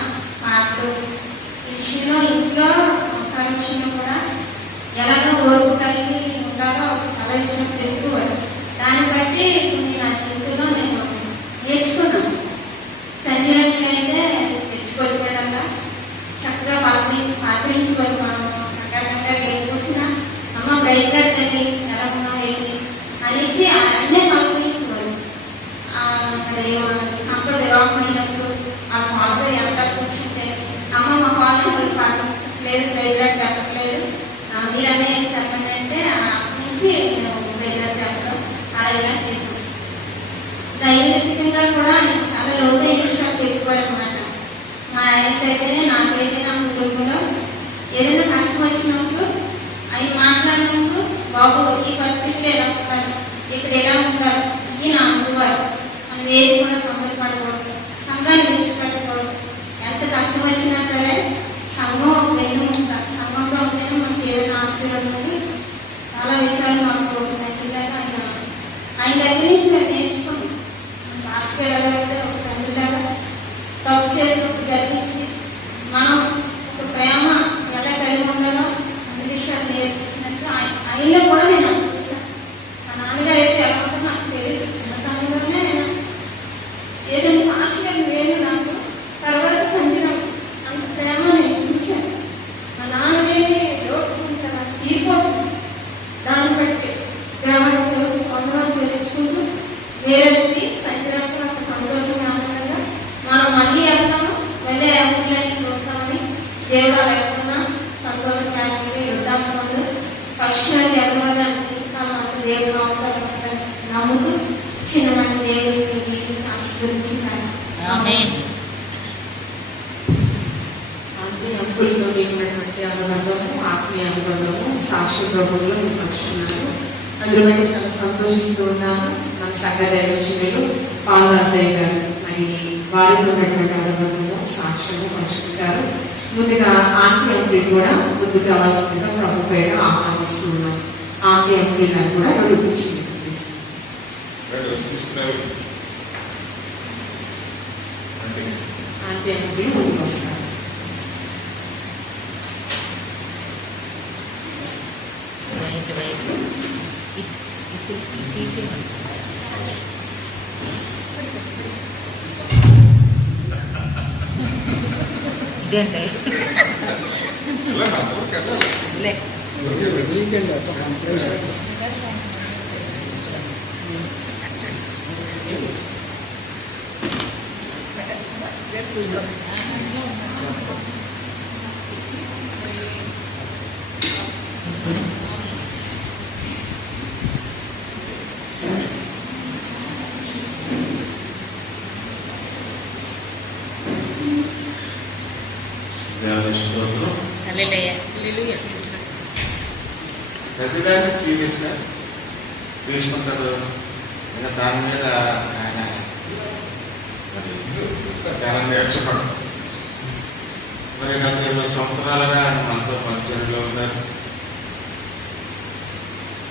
పాటలు ఈ విషయంలో, ఇంట్లో సంసార విషయంలో కూడా ఎలాగో ఓర్పు కలిగి ఉండాలో చాలా విషయం చెప్పుకోవాలి. దాన్ని బట్టి కొన్ని నా జీవితంలో నేను నేర్చుకున్నాను. సంజయ్ అయితే తెచ్చుకొచ్చినట్లా చక్కగా వాళ్ళని పాత్రించుకోవాలి. మనం రకరకాలుగా వెళ్ళిపోచ్చినా అమ్మ బ్రైజ్లాడ్ తల్లి ఎలా ఉన్నాం ఏంటి అనేసి అన్నీ పాత్రించుకోవాలి. మరి సంపద వివాహం అయినప్పుడు ఆ హాల్గా ఎంత కూర్చుంటే అమ్మ మా హాల్లో పాటించట్లేదు, బ్రైజ్లాడ్ చెప్పట్లేదు, మీరు అనేది చెప్పండి అంటే అక్కడి నుంచి మేము బ్రైజ్లాడ్ చెప్పడం అలా చేశాను. దైవికంగా కూడా ఆయన చాలా లోతైన విషయాలు చెప్పుకోవాలన్నమాట. మా ఆయనకైతేనే, నాకైతే నా కుటుంబంలో ఏదైనా కష్టం వచ్చినప్పుడు ఆయన మాట్లాడినప్పుడు, బాబు ఈ పరిస్థితులు ఎలా ఉంటారు, ఇక్కడ ఎలా ఉంటారు, ఇది నా అనుభవాలు, మనం ఏది కూడా కంపెనీ పడకూడదు, సంఘాన్ని విడిచిపెట్టకూడదు. ఎంత కష్టం వచ్చినా సరే సంఘం వెన్ను ఉంటారు. సంఘంలో ఉంటేనే మనకి ఏదైనా ఆశీర్వాదం అని చాలా విషయాలు మాకు పోతున్నాయి. ఆయన దగ్గర నుంచి నేను నేర్చుకున్నాను. మాస్టర్ ఎలాగైతే ఒక తండ్రిలాగా తప్పు చేసినప్పుడు గర్తించి మనం ఒక ప్రేమ ఎలా కలిగి ఉండాలో అన్ని విషయాలు నేర్పించినట్టు ఆయనలో కూడా నేను అది చూశాను. మా నాన్నగారు అయితే ఎలా ఉంటుందో నాకు తెలియదు. చిన్నతనంలోనే నేను ఏదైనా మాస్టర్ వేరు నాకు తర్వాత సంజయం అంత ప్రేమ నేను చూశాను. మా నాన్నగారి లోటు తీరిపోతుంది. దాన్ని బట్టి దేవాలయంలో వందనాలు చెల్లించుకుంటూ వేరేది సంచలనం ఒక సంతోషంగా ఆనందంగా మనం మళ్ళీ వెళ్తాము, మళ్ళీ అభివృద్ధి చూస్తామని దేవుడు లేకుండా సంతోషంగా వృద్ధాపంలో పక్షులని ఎవరి జీవితాలు అంత దేవుడు అవతారం నమ్ముతూ ఇచ్చిన మన దేవుడిని దీవించి ఆశీర్వదించుతాను. అంకులతో ఉన్నటువంటి అనుబంధము, ఆత్మీయ అనుబంధము సాక్షి ప్రభువులో పంచుకున్నాను. అందులో బట్టి చాలా సంతోషిస్తూ ఉన్నాను. మన సంఘ దైవజనులు పాలరాజయ్య గారు మరి వారితో ఉన్నటువంటి అనుబంధము, సాక్ష్యము పంచుకుంటారు. ముందుగా ఆంటీ అంకులు కూడా ముందుకు రావాల్సిందిగా ప్రభు పేరు ఆహ్వానిస్తున్నాం. ఆంటీ అంకులు గారు కూడా అడుగుతుంది. ఆంటీ అంకులు ముందుకు వస్తారు. ఇదేంటే దేవుని స్తోత్రం. హల్లెలూయా. ప్రతిదాన్ని సీరియస్గా తీసుకుంటారు. ఇంకా దాని మీద ఆయన మరి చాలా నేర్చపడతారు. మరి గత 20 సంవత్సరాలుగా ఆయన మనతో పరిచయంలో ఉన్నారు.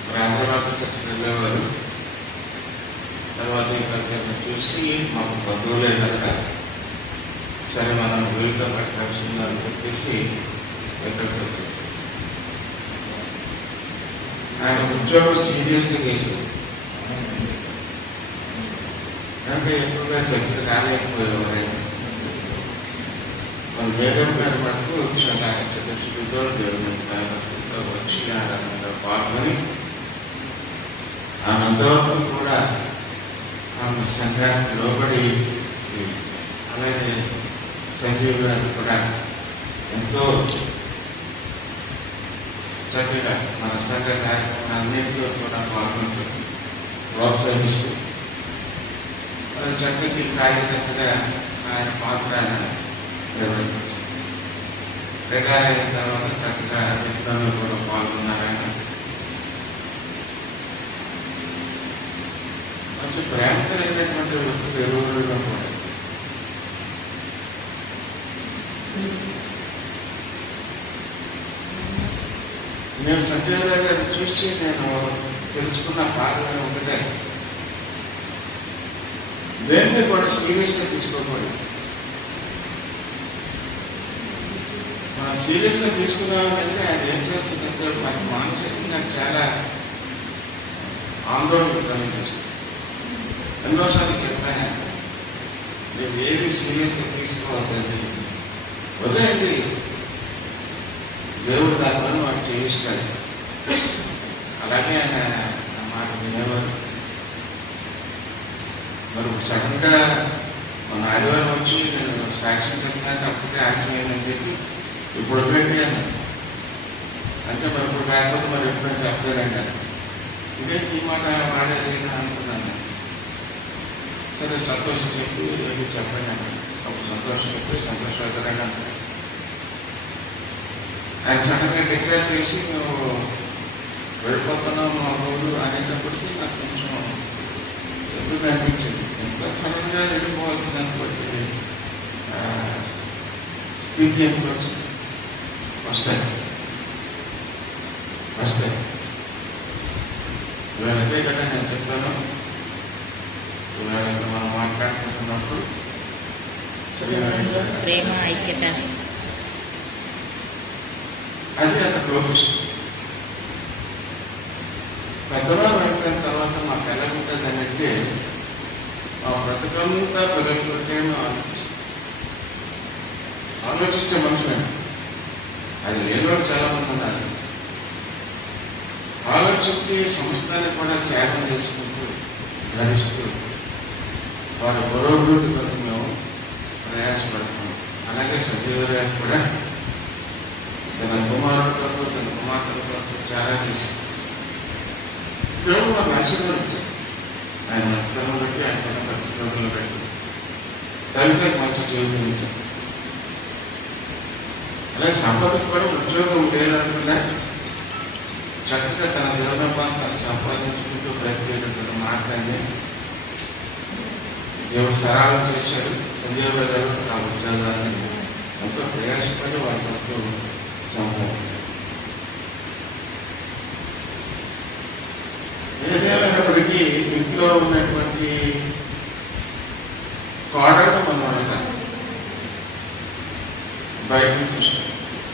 మరి హైదరాబాద్ చర్చకు వెళ్ళేవారు. తర్వాత ఇక్కడ చూసి మాకు బంధువులే కనుక సరే మనం వీళ్ళతో పెట్టాల్సింది అని చెప్పేసి ఎక్కడికి వచ్చేసి ఆయన ఉద్యోగం సీరియస్గా చేసేది. కనుక ఎక్కువగా చర్చలు కాలేకపోయేవారు. మన వేరే గారి మటుకు చాలా దృష్టితో దేవుని భక్తితో వచ్చి ఆనందంగా పాల్గొని ఆనందవరకు కూడా ఆమె సంఘానికి లోబడి జీవించారు. అలాగే సంజీవ్ గారు కూడా ఎంతో చక్కగా మన సంఘ కార్యక్రమాలన్నింటిలో కూడా పాల్గొంటూ ప్రోత్సహిస్తూ చక్కటి కార్యకర్తగా ఆయన పాత్ర నిర్వహించారు. రిటైర్ అయిన తర్వాత చక్కగా విప్లవంలో కూడా పాల్గొన్నారాయన. మంచి ప్రేమ కలిగినటువంటి వ్యక్తులు ఎరువులలో కూడా నేను సంజయ్ గారిని చూసి నేను తెలుసుకున్న పాఠం ఒకటే, దేన్ని కూడా సీరియస్గా తీసుకోకూడదు. మనం సీరియస్గా తీసుకున్నామంటే అది ఏం చేస్తుందంటే మనకి మానసికంగా చాలా ఆందోళన కలిగిస్తుంది. ఎన్నోసార్లు చెప్పాను, మీరు ఏది సీరియస్గా తీసుకోవద్దండి, వదిలేండి, దేవుడు దాని వల్ల వాడు చేయిస్తాడు. అలాగే ఆయన ఆ మాట వినేవారు. మరి సడన్గా మన ఆదివారం వచ్చి నేను సాక్ష్యం చెప్తున్నాను అప్పుడే ఆగిపోయిందని చెప్పి ఇప్పుడు వదిలేండి అన్నాను. అంటే మరి ఇప్పుడు కాకపోతే మరి ఎప్పుడైనా చెప్పలేదండి. ఇదేంటి ఈ మాట వాడేది అనుకున్నాను. సరే సంతోషం చెప్పి ఏది చెప్పండి అన్నాడు. అప్పుడు సంతోషం చెప్పి సంతోషపడతారని అన్నాడు. ఆయన సడన్గా డిక్లేర్ చేసి నువ్వు వెళ్ళిపోతున్నావు మా ఊరు అనేటప్పటికీ నాకు కొంచెం ఎందుకు అనిపించింది. ఎంత సడన్గా వెళ్ళిపోవాల్సినటువంటి స్థితి ఎంత వస్తాయి. ఇవాళ అదే కదా నేను చెప్పాను. ఇవాళ మనం మాట్లాడుకుంటున్నప్పుడు ప్రేమ ఐక్యత అది అక్కడ లోపిస్తుంది. పెద్దవారు అయిపోయిన తర్వాత మాకు ఎలా ఉంటుంది అంటే మా బ్రతకంతా పిల్లలకేమో ఆలోచించే మనుషులండి. అది లేనివాడు చాలా మంది ఉన్నారు. ఆలోచించి సంస్థని కూడా త్యాగం చేసుకుంటూ ధరిస్తూ వారి పురోభివృద్ధి కొరకు మేము ప్రయాసపడుతున్నాం. అలాగే సంజీవరావు కూడా తన కుమారుల కొరకు తన కుమార్తెల కొరకు చాలా చేశారు. దేవుడు వారిని ఆశీర్వదించారు. ఆయన మంచితనం బట్టి ఆయన కొన్న ప్రతిష్టంలో పెట్టి తల్లిదండ్రులకు మంచి జీవించారు. అలాగే సంపదకు కూడా ఉద్యోగం లేదనుకున్నా చక్కగా తన జీవనోపాధి తను సంపాదించుకుంటూ బ్రతికేటటువంటి మార్గాన్ని దేవుడు సరళం చేశాడు. సంజీవరావు గారు ఆ ఉద్యోగాన్ని ఎంతో ప్రయాసపడి వారి కొరకు సంపాదించారు. ఏదేమైనప్పటికీ ఇంట్లో ఉన్నటువంటి కోడలు మనం బయట చూస్తాం.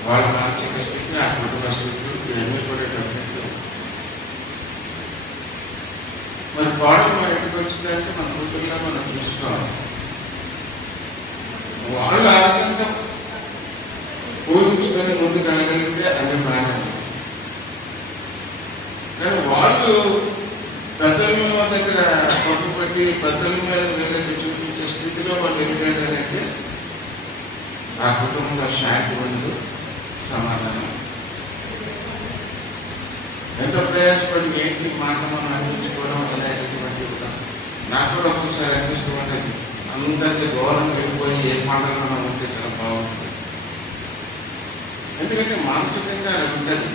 వాళ్ళ మానసిక స్థితి ఆ కుటుంబ స్థితులు ఇవన్నీ కూడా డెఫినెట్. మరి కోడలు మన ఇంటికి వచ్చిందంటే మన కూతురుగా మనం చూసుకోవాలి. వాళ్ళు ఆనందంగా ఊహించుకొని ముందుకు వెళ్ళగలిగితే అది బాగా. కానీ వాళ్ళు పెద్దల దగ్గర పట్టుబట్టి పెద్దల మీద వేరే చూపించే స్థితిలో వాళ్ళు ఎదిగారంటే ఆ కుటుంబంలో శాంతి ఉండదు, సమాధానం. ఎంత ప్రయాసపడి ఏంటి మాట మనం అనిపించుకోవడం అనేటటువంటి నాకు కూడా ఒక్కొక్కసారి అనిపిస్తూ ఉంటుంది. అందరికీ దూరం వెళ్ళిపోయి ఏ పంటలో మనం ఉంటే చాలా బాగుంటుంది. ఎందుకంటే మానసికంగా అది ఉంటుంది.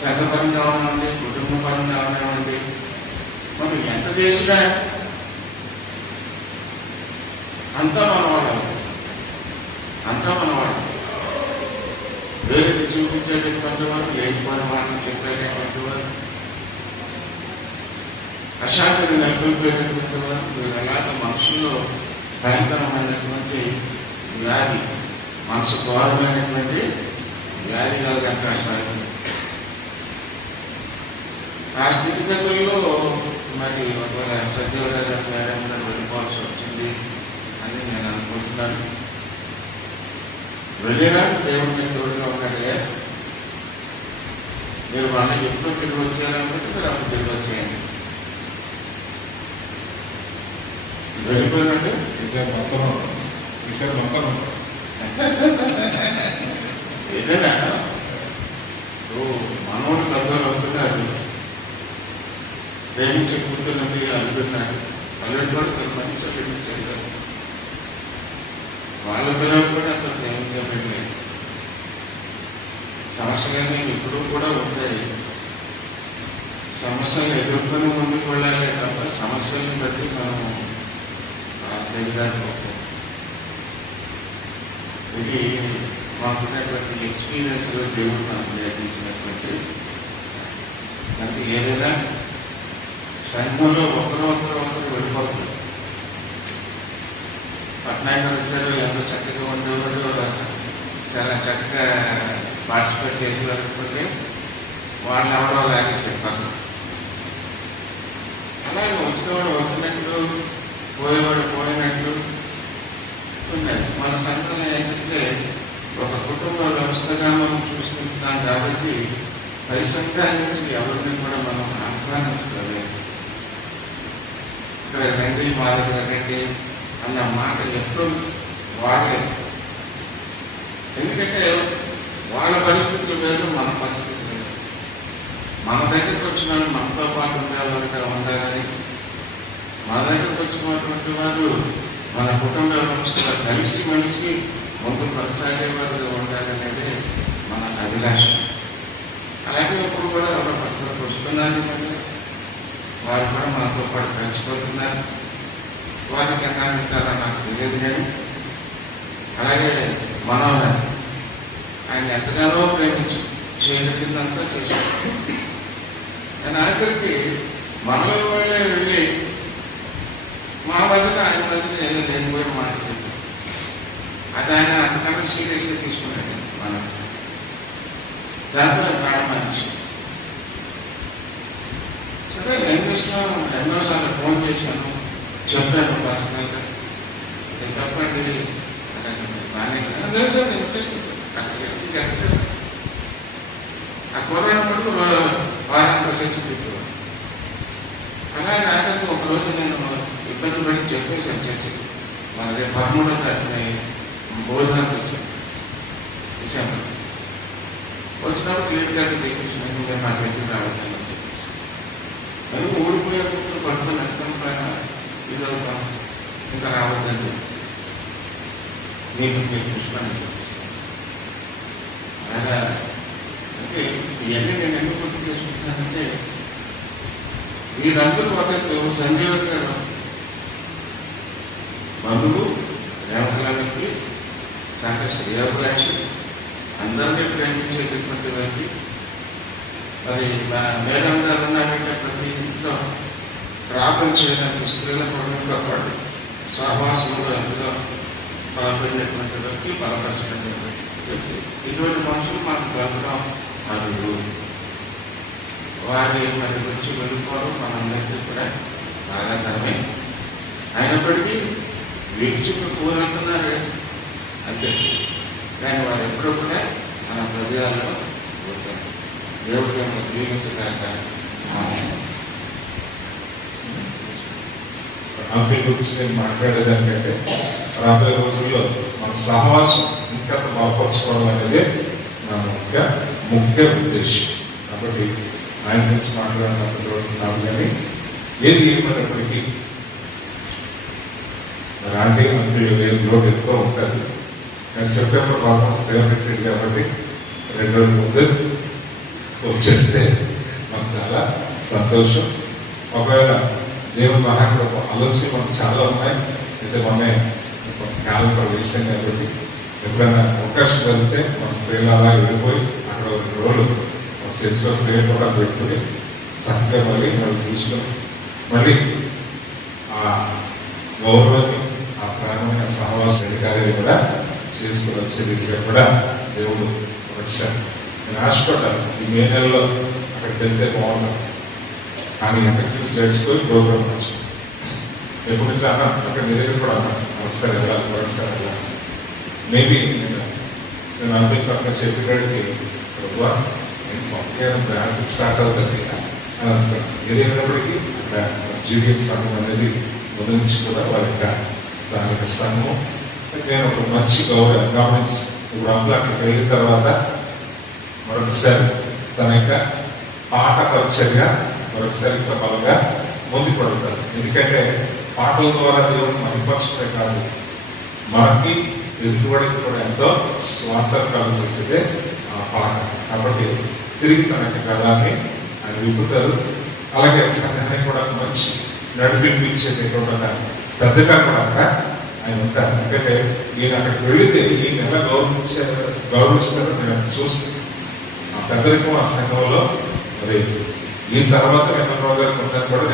సంఘపరంగా అవనివ్వండి, కుటుంబ పరంగా అవనివ్వండి, మనం ఎంత చేసినా అంతా మనవాడు, అంతా మనవాడు. వేరేది చూపించేటటువంటి వారు, లేకపోయిన వాటిని చెప్పేటటువంటి వారు, అశాంతిని నెలకొల్పేటటువంటి వారు, వీళ్ళలాగ మనసులో భయంకరమైనటువంటి వ్యాధి, మనసు ఘోరమైనటువంటి వ్యాధి కలగంటారు. ఆ స్థితిగతుల్లో మరి ఒకవేళ సత్యవరాజు గారు వెళ్ళిపోవాల్సి వచ్చింది అని నేను అనుకుంటున్నాను. వెళ్ళినా దేవుడిని తోడుగా ఉన్నాడే. మీరు వాళ్ళ ఎప్పుడు తిరిగి వచ్చారనుకుంటే మీరు అప్పుడు తిరిగి వచ్చేయండి. వెళ్ళిపోయిందండి ఈసారి మొత్తం ఏదైనా మనోడు పెద్దలు అవుతున్నారు, ప్రేమించే కూతున్నది అల్లుడున్నారు. అల్లుడు కూడా తన మంచి ప్రేమించారు. వాళ్ళ పిల్లలు కూడా అతను ప్రేమించబడి సమస్యలన్నీ ఇప్పుడు కూడా ఉంటాయి. సమస్యలు ఎదుర్కొని ముందుకు వెళ్ళాలి తప్ప సమస్యలను బట్టి మనము ఎదురాకపోతాం. ఇది మాకున్నటువంటి ఎక్స్పీరియన్స్లో దేవుడు నాకు నేర్పించినటువంటి. అంటే ఏదైనా సంఘంలో ఒకరు వెళ్ళిపోతుంది. పట్నాయకులు వచ్చారు, ఎంతో చక్కగా ఉండేవారు, చాలా చక్కగా పార్టిసిపేట్ చేసేవారు. అనుకుంటే వాళ్ళు ఎవరో లేక చెప్పారు. అలాగే వచ్చినవాడు వచ్చినట్లు, పోయేవాడు పోయినట్లు ఉన్నది. మన సంఘం ఏంటంటే ఒక కుటుంబ వ్యవస్థగా మనం చూసుకుంటున్నాం కాబట్టి పై సంఘాల నుంచి ఎవరిని కూడా మనం ఆహ్వానించలేదు. ఇక్కడ రండి, మా దగ్గర రండి అన్న మాట ఎప్పుడు వాడలేదు. ఎందుకంటే వాళ్ళ పరిస్థితులు వేరు, మన పరిస్థితులు వేరు. మన దగ్గరకు వచ్చిన వాళ్ళు మనతో పాటు ఉండేవారుగా ఉండాలని, మన దగ్గరకు వచ్చినటువంటి వారు మన కుటుంబ వ్యవస్థలో కలిసి మనిషి ముందు కొనసాగేవారుగా ఉండాలనేది మన అభిలాష. అలాగే ఇప్పుడు కూడా ఎవరు పక్కకు వస్తున్నారు, వారు కూడా మనతో పాటు కలిసిపోతున్నారు. వారికి ఎలా వింటారో నాకు తెలియదు. కానీ అలాగే మనోహర్ ఆయన ఎంతగానో ప్రేమించి చేయగలిగిందంతా చేశారు. కానీ ఆఖరికి మనలో వాళ్ళే వెళ్ళి మా మధ్యన ఆయన మధ్యన ఏదో లేనిపోయిన మాట్లాడుతుంది. అది ఆయన అంతకన్నా సీరియస్గా తీసుకున్నాడు. మనం దాంతో ప్రారంభించి సరే ఏం చేస్తాం, ఎన్నోసార్లు ఫోన్ చేశాను, చెప్పాను పర్సనల్గా. అది తప్పండి బాగానే ఆ కరోనా మటుకు వారానికి వచ్చి పెట్టేవాడు. అలాగే ఆఖరికి ఒకరోజు నేను ఇబ్బంది పడి చెప్పేసాను చర్చకి. మన రేపు 13వ తారీఖున భోజనానికి వచ్చాను డిసెంబర్. వచ్చినప్పుడు క్లియర్ కట్ చెప్పేసినాను, నేను మా చర్చకి రావద్దని చెప్పేసి. మరి ఊడిపోయే కుక్కలు పట్టుకొని ఎంత ఇది అవుతాం, ఇంకా రావద్దండి మీకు మీరు చూసుకొని చెప్పేసి. అలాగా అంటే ఇవన్నీ నేను ఎందుకు గుర్తు చేసుకుంటున్నానంటే వీరందరూ ఒక సంజీవ్ గారు బంధువు, రేవతల వ్యక్తి, సాగర్ శ్రేయోభిలాషి, అందరినీ ప్రేమించేటటువంటి వ్యక్తి. మరి మేడం గారు ఉన్నారంటే ప్రతి ఇంట్లో ప్రార్థన చేయడానికి స్త్రీల కుటుంబంతో పాటు సహవాసంలో ఎంతగా బలపడినటువంటి వ్యక్తి, బలపరిచినటువంటి వ్యక్తి. ఇటువంటి మనుషులు మనకు దొరకడం అరుదు. వారి మరి వచ్చి వెళ్ళిపోవడం మనందరికీ కూడా బాధాకరమే. అయినప్పటికీ విడిచుకు కూరంటున్నారే అంతే. కానీ వారు ఎప్పుడూ కూడా మన హృదయాల్లో ఉంటారు. దేవుడికి మనం జీవించగాక. అంకుల్ గురించి నేను మాట్లాడేదానికంటే రాబోయే రోజుల్లో మన సహవాసం ఇంకా బలపరచుకోవడం అనేది నా ముఖ్య ఉద్దేశం. కాబట్టి ఆయన గురించి మాట్లాడినప్పుడు కానీ ఏది ఏమైనప్పటికీ రాంటి మనకి లోడ్ ఎక్కువ ఉంటుంది. నేను సెప్టెంబర్ ఆల్మోస్ట్ చేయబెట్టాడు కాబట్టి 2 రోజుల ముందు వచ్చేస్తే మనకు చాలా సంతోషం. ఒకవేళ దేవుని మహాకృప ఆలోచన మనకు చాలా ఉన్నాయి. అయితే మొన్నే క్యాలెండర్ వేసాం కాబట్టి ఎప్పుడైనా అవకాశం జరిగితే మన స్త్రీలు అలా వెళ్ళిపోయి అక్కడ 2 రోజులు చర్చిలో స్త్రీలు కూడా పెట్టుకుని చక్కగా మళ్ళీ చూసుకొని మళ్ళీ ఆ గౌరవాన్ని ఆ ప్రాణమైన సహవాస అధికారులు కూడా చేసుకుని వచ్చే రీతిగా కూడా దేవుడు వచ్చారు. నేను ఆశపడ్డాను ఈ మే నెలలో అక్కడికి వెళ్తే బాగున్నాను, కానీ ఎఫెక్టివ్ చేసుకొని ప్రోగ్రామ్ వచ్చాను. ఎప్పుడు నుంచి అన్నా అక్కడ మీ దగ్గర కూడా అన్నా ఒకసారి వెళ్ళాలి. మేబీ నేను అనిపించాక చెప్పేటికి బ్రాంచ్ స్టార్ట్ అవుతుంది ఏదైనప్పటికీ అక్కడ జీవిఎం సంఘం అనేది ముందు నుంచి కూడా వారి యొక్క స్థానిక సంఘం. నేను ఒక మంచి గమనించి ఇప్పుడు అప్పుడు అక్కడికి వెళ్ళిన తర్వాత మరొకసారి తన యొక్క పాట పరిచయంగా మరొకసారి ఇంకా బలంగా ముందుకు పడుతారు. ఎందుకంటే పాటల ద్వారా దేవుడిని మహిమపరచడమే కాదు, మనకి ఎదుగుబడికి కూడా ఎంతో స్వార్థకాలు చేసేదే ఆ పాట. కాబట్టి తిరిగి తన యొక్క గళాన్ని ఆయన విప్పుతారు. అలాగే సంఘానికి కూడా మంచి నడిపించేటటువంటి పెద్దగా కూడా ఆయన ఉంటారు. ఎందుకంటే ఈయన అక్కడికి వెళితే ఈయన ఎలా గౌరవిస్తారో నేను చూస్తాను. ఆ పెద్దరికం ఆ సంఘంలో మరి ఈ తర్వాత వెంకటరావు గారికి ఉంటాను కూడా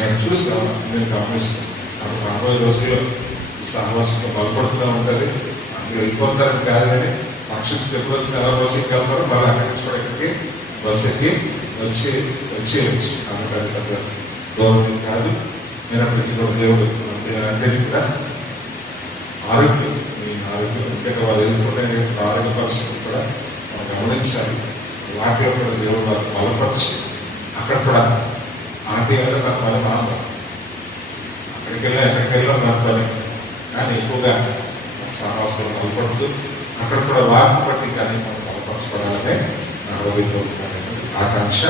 నేను చూస్తాను, నేను గమనిస్తాను. అప్పుడు రాబోయే రోజుల్లో ఈ సహవాసంలో బలపడుతూ ఉంటుంది. అందులో వెళ్ళిపోతారని కాదు, కానీ ఫంక్షన్స్కి ఎప్పుడు వచ్చి ఎలా బస్సు ఎక్కి వెళ్తారో మళ్ళీ అక్కడి నుంచి కూడా ఇక్కడికి బస్సు ఎక్కి వచ్చేయచ్చు. కాబట్టి అది పెద్ద గౌరవం కాదు. నేను అప్పటికి కూడా దేవుడు అందరికీ కూడా ఆరోగ్యం, మీ ఆరోగ్యం అంటే వాళ్ళు ఎదుర్కొంటే ఆరోగ్య పరిస్థితులు కూడా మనం గమనించాలి. వాటిలో కూడా దేవుడు వాళ్ళు బలపరిచి అక్కడ కూడా ఆంటీ అంటే నాకు పని మాత్రం ఎక్కడికి వెళ్ళాం నాకు పని, కానీ ఎక్కువగా సహవాసం బలపడుతూ అక్కడ కూడా వారిని బట్టి కానీ మనం బలపరచబడాలనే నా ఆకాంక్ష.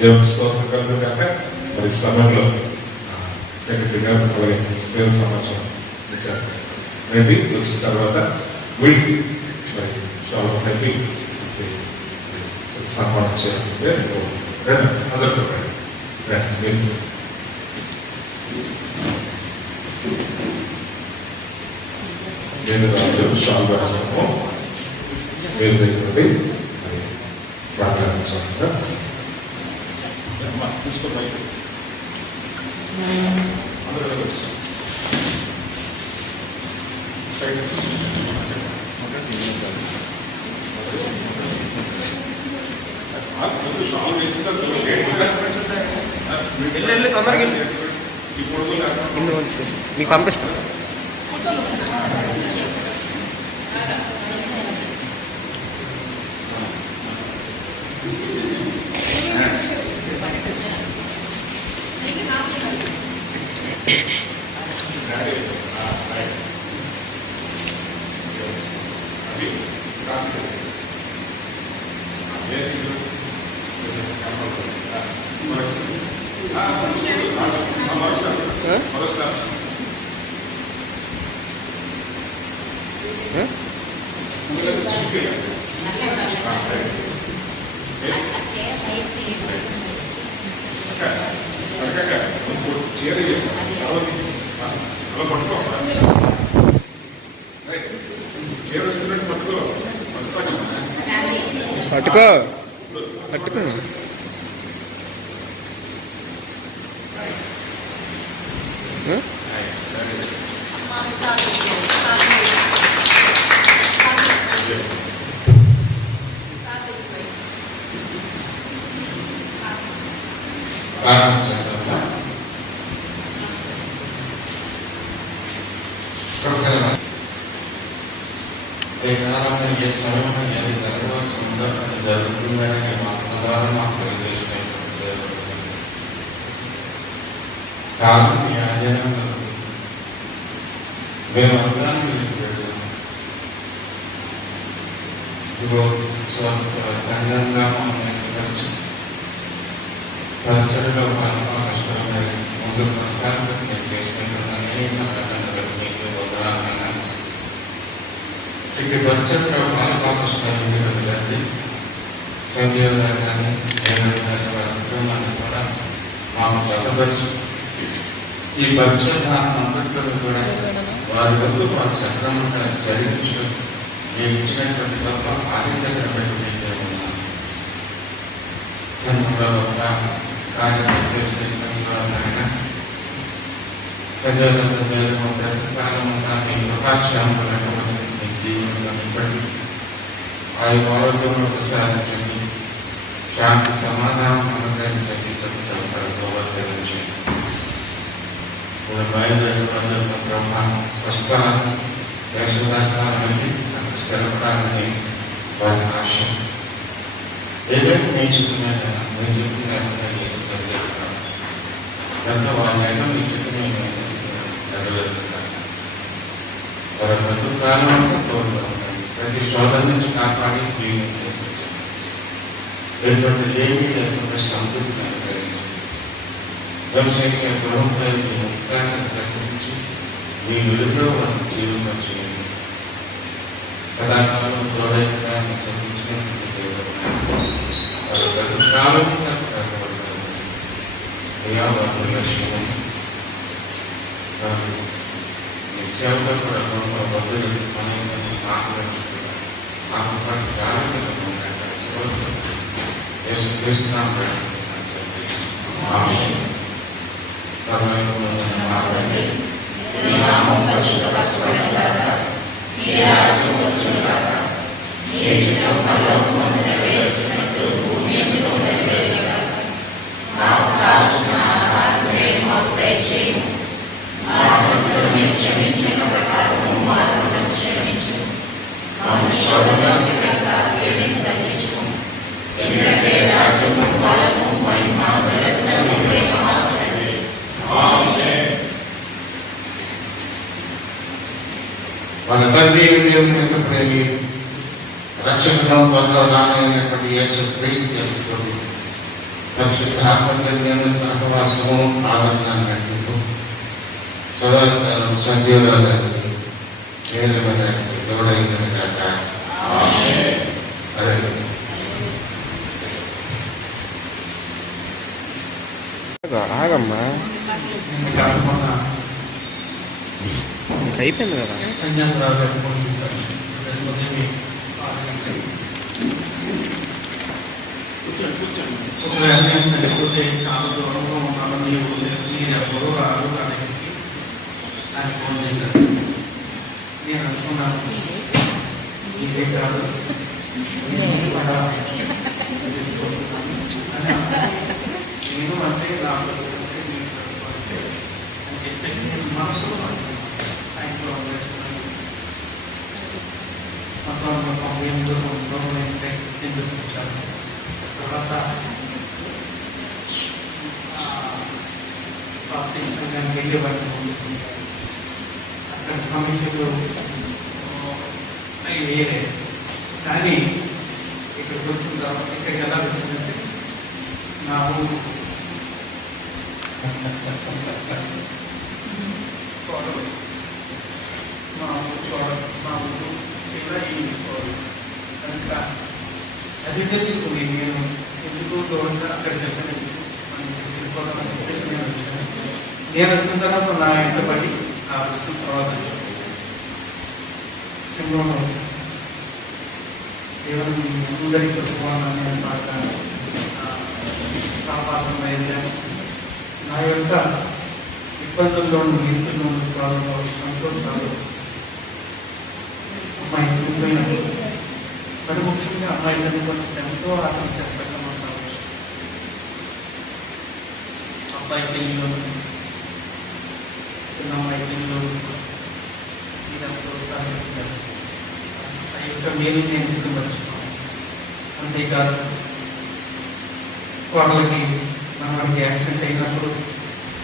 దేవుని స్తోత్రం కలుగుగాక. మరి సమయంలో సెక్రటరీ గారు అలాగే సేవ సమాచారం ఇచ్చారు. రండి వచ్చిన తర్వాత వీళ్ళు మరి చాలా కలిపి సన్మానం చేయాల్సిందే. రండి అందరితో రండి మీరు నేను రాజు షాల్ రాస్తాము. మీరు దగ్గర మరి ప్రార్థన చేస్తా తీసుకోవాలి. తొందరగా మీకు పంపిస్తాను. పట్టుకో పట్టుకో ఏ సమయంలో ఏది జరగవలసి ఉందో అది జరుగుతుందని మాకు తెలియజేసినటువంటి కాలం మీ ఆధీనంలో మేము అందాన్ని వెళ్ళాము. ఇదిగో సంఘంగా పరిచయలో కష్టంగా ముందు కొనసాగి నేను చేసుకుంటున్నాను. మీకు వదనాలన్నాను. ఇక పరిచయలో బాలపాకృష్ణాన్ని కదండి సంజయ్ గారు కానీ కుటుంబాన్ని కూడా మాకు చదవచ్చు. ఈ పరిచయధారణ అంతట్లో కూడా వారి వద్దు వారు సక్రమంగా జరిగించడం నేను ఇచ్చినటువంటి తప్ప ఆది దగ్గర పెట్టుకుంటే ఉన్నాను. సంఘంలో ఒక కార్యం చేసినటువంటి వారినైనా సంజయ్ మీద ప్రతికాలం అంతా మీ కృపాక్షేమం మీ జీవనంలో నింపండి. ఆ ఆరోగ్యంలో సాధించండి. శాంతి సమాధానం అనుగ్రహించండి. సత్యంతో వర్తించండి. ఇప్పుడు బయలుదేరి బ్రహ్మ పుష్కరాన్ని దేశదాస్తాన్ని అక్కడ స్థిరపడాలని వారి ఆశ. ఏదైనా నేను చెప్తున్నాను నేను చెప్తున్నా ఏదో తెలియదు కాదు. కనుక వాళ్ళైనా మీ చెప్పిన నెరవేరుతుంది. వారి బ్రతుకాలం అంతా తోడుగా ఉండాలి. ప్రతి శోధన నుంచి కాపాడి ఎటువంటి లేని లేకుండా సంతృప్తి అనుగ్రహించండి. వంశీయ గృహంపై మీ ముఖ్యాన్ని ప్రకటించి మీ వెలుగులో వారికి జీవితం చేయండి. సదాకాలం తోడైనా సంపించినటువంటి దేవుడు వారు బ్రతుకాలంగా కాపాడతారు. అయ్యా వారి లక్ష్యం వారు మీ సేవలో కూడా గొప్ప బదులు మనకి మార్గదర్శకులు మాకు పాటు కాలంలో యేసుక్రీస్తునామములో ఆమేన్. పరలోకమందున్న మా తండ్రి, నీ నామం పరిశుద్ధపరచబడునుగాక. నీ రాజ్యం వచ్చునుగాక. నీ చిత్తం పరలోకమందు నెరవేర్చినట్టు భూమి యందు నెరవేరునుగాక. మాకు కావలసిన ఆహారం నేడు మాకు దయచేయము. మా అపరాధములను మేము క్షమించిన ప్రకారము మా అపరాధములను క్షమించు. మమ్ము శోధనలోకి తేక తగ్గించుము. ఎందుకంటే రాజ్యము బలము మహిమ నిరంతరము నీవే మహాతండ్రి. ఆమేన్. మన తండ్రి దేవుని యొక్క ప్రేమి రక్షకులను త్వరలో రానైనటువంటి యేసుక్రీస్తు పరిశుద్ధాత్మ సహవాసము ఆదరణ నటింపు సదాకాలం సంజీవరాజానికి నేరుమదానికి లోడైన కాక. ఆగమ్మా అయిపోయింది కదా. చనిపోతే చాలా దూరంలో ఉన్నాను, మీరు ఎవరు రారు అని ఆయన ఫోన్ చేశారు. నేను అనుకున్నాను ఇదే కాదు నేను అంటే నాకు అని చెప్పేసి నేను మనసులో ఆయనలో వేసుకున్నాను. మొత్తం 98 సంవత్సరంలో ఎందుకు వచ్చాను. తర్వాత బాప్టిస్ట్ సంఘానికి వెళ్ళేవాడిని. అక్కడ సమస్యలు అవి వేరే. కానీ ఇక్కడికి వచ్చిన తర్వాత ఇక్కడికి ఎలా వచ్చిందంటే నా ఊరు మా ఊరు ఇలా ఈ కనుక అది తెలుసుకుని నేను ఎందుకు దూరంగా అక్కడికి వెళ్ళలేదు. వెళ్ళిపోతామని చెప్పేసి నేను వచ్చిన తర్వాత నా ఇంట పడి ఆ వచ్చిన తర్వాత సింహంలో దేవుని అందరికీ చెప్పుకోవాలని బాగా సాహసం వెళ్ళాను. నా యొక్క ఇబ్బందుల్లో నిధుల్లో ప్రారంభంతో కాదు అమ్మాయి చనిపోయినప్పుడు మరి ముఖ్యంగా అమ్మాయి చనిపోయినప్పుడు ఎంతో ఆత్మహత్యాసంగా కావచ్చు. అబ్బాయి పెళ్లిలో చిన్న అమ్మాయి పెళ్లిలో నేను ప్రోత్సాహించాను. ఆ యొక్క నేను సిద్ధపరుచుకున్నాను. అంతేకాదు వాళ్ళకి మనకి యాక్సిడెంట్ అయినప్పుడు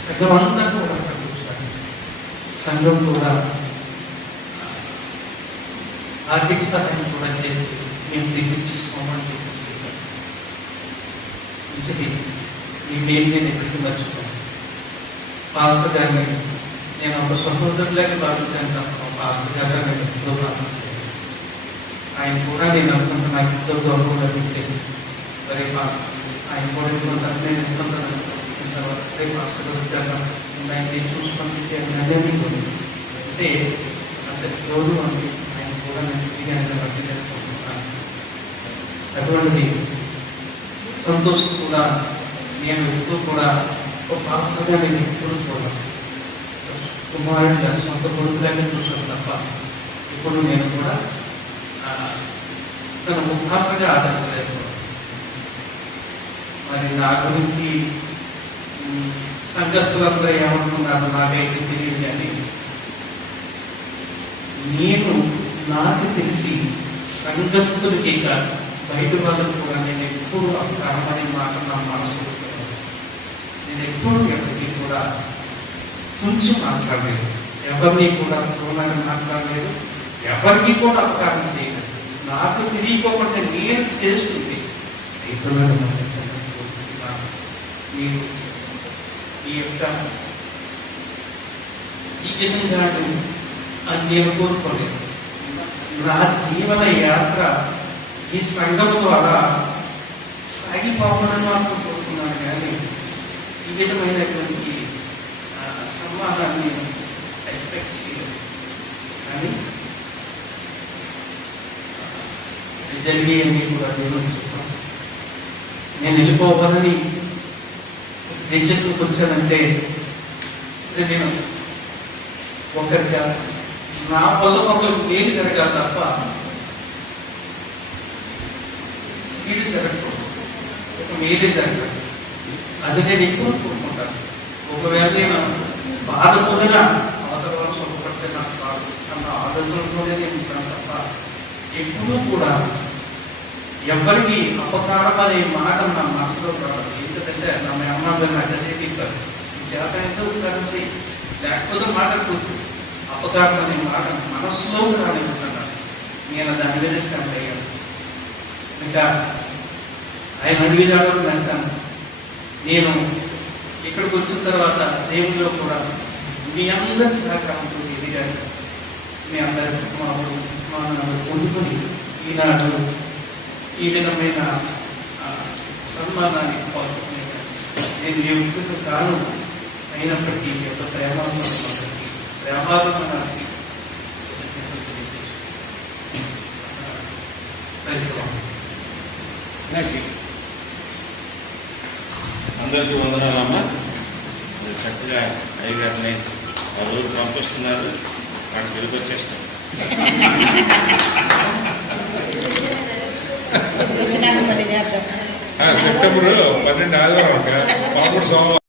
సంఘం అంతా కూడా అక్కడ కూర్చోాలి. సంఘం కూడా ఆర్థిక సహాయం కూడా చేసి మేము దీన్ని తీసుకోమని చెప్పారు. మంచిది, ఈ మెయిన్ నేను ఎక్కడికి మర్చిపోయాను. పాస్టర్ గారిని నేను ఒక సహోదరులాగా భావించాను తప్ప పాస్టర్ గారు నేను ఎంతో భావించాను. ఆయన కూడా నేను అనుకుంటున్నా నాకు ఎంతో గౌరవం లభించేది. సరే ఆయన కూడా నేను అనుకుంటున్నాను రేపు పాస్టర్ గారు చేద్దాం ఆయన చూసుకుంటే అంటే అంతటి రోజు అని ఆయన కూడా నేను తిరిగి భక్తి చేసుకుంటున్నాను. అటువంటిది సంతోష్ కూడా నేను ఎప్పుడు కూడా ఒక పాస్టర్గా నేను ఎప్పుడు చూడాలి. కుమారుడిగా సొంత కొడుకులాగే చూసాను తప్ప ఇప్పుడు నేను కూడా తన పాస్టర్గా ఆదరించలేదు. మరి నా గురించి సంఘస్థులందరూ ఏమనుకున్నారు నాకైతే తెలియదు, కానీ నేను నాకు తెలిసి సంఘస్థులకి కాదు బయట వాళ్ళకు కూడా నేను ఎప్పుడు అకారమనే మాట నా మనసు నేను ఎప్పుడు ఎవరికి కూడా కొంచెం మాట్లాడలేదు, ఎవరిని కూడా చూడాలని మాట్లాడలేదు, ఎవరికి కూడా అపకారం చేయలేదు. నాకు తెలియకోకుండా నేను చేస్తుంది ఇతరులను మీరు ఈ యొక్క ఈ విధంగా అని నేను కోరుకోలేదు. నా జీవన యాత్ర ఈ సంఘం ద్వారా సాగిపోవాలని మాత్రం కోరుకున్నాను, కానీ ఈ విధమైనటువంటి సమాధాన్ని ఎక్స్పెక్ట్ చేయలేదు. కానీ జరిగేవి కూడా దేవుని చెప్పాను. నేను వెళ్ళిపోవాలని డెసిషన్కి వచ్చానంటే నేను ఒకరిగా నా వల్ల ఒకరు మేలు జరగాలి తప్ప వీళ్ళు జరగకూడదు, ఒక మేలే జరగాలి. అది నేను ఎప్పుడు కోరుకుంటాను. ఒకవేళ నేను బాధ పొందిన అవతల వాళ్ళు సుఖపడితే నాకు కాదు అన్న ఆలోచనతోనే నేను ఉంటాను తప్ప ఎప్పుడూ కూడా ఎవరికి అపకారం అనే మాట నా మనసులో రావాలి. ఏంటంటే నా అమ్మ నాకు అదే చెప్పారు, చేత ఎంతో కలిసి లేకపోతే మాట్లాడుతుంది. అపకారం అనే మాట మనస్సులో రానికుంటున్నాను. నేను దాని మీద స్టాండ్ అయ్యాను. ఇంకా ఆయన అడిగేదాడు నడిచాను. నేను ఇక్కడికి వచ్చిన తర్వాత దేవుల్లో కూడా మీ అందరి సహకారంతో ఎదిగాను. మీ అందరి పొందుకొని ఈనాడు ఈ విధమైన సన్మానాన్ని పాల్గొన్నాను. నేను ఎప్పుడు కాను అయినప్పటికీ ఎంత ప్రేమాత్మనానికి అందరికీ వందనాలమ్మా. చక్కగా అయ్యగారిని ఆ రోజు పంపిస్తున్నారు, వాడు తిరిగి వచ్చేస్తాం. సెప్టెంబర్ 12 ఆదివారం, 13 సోమవారం.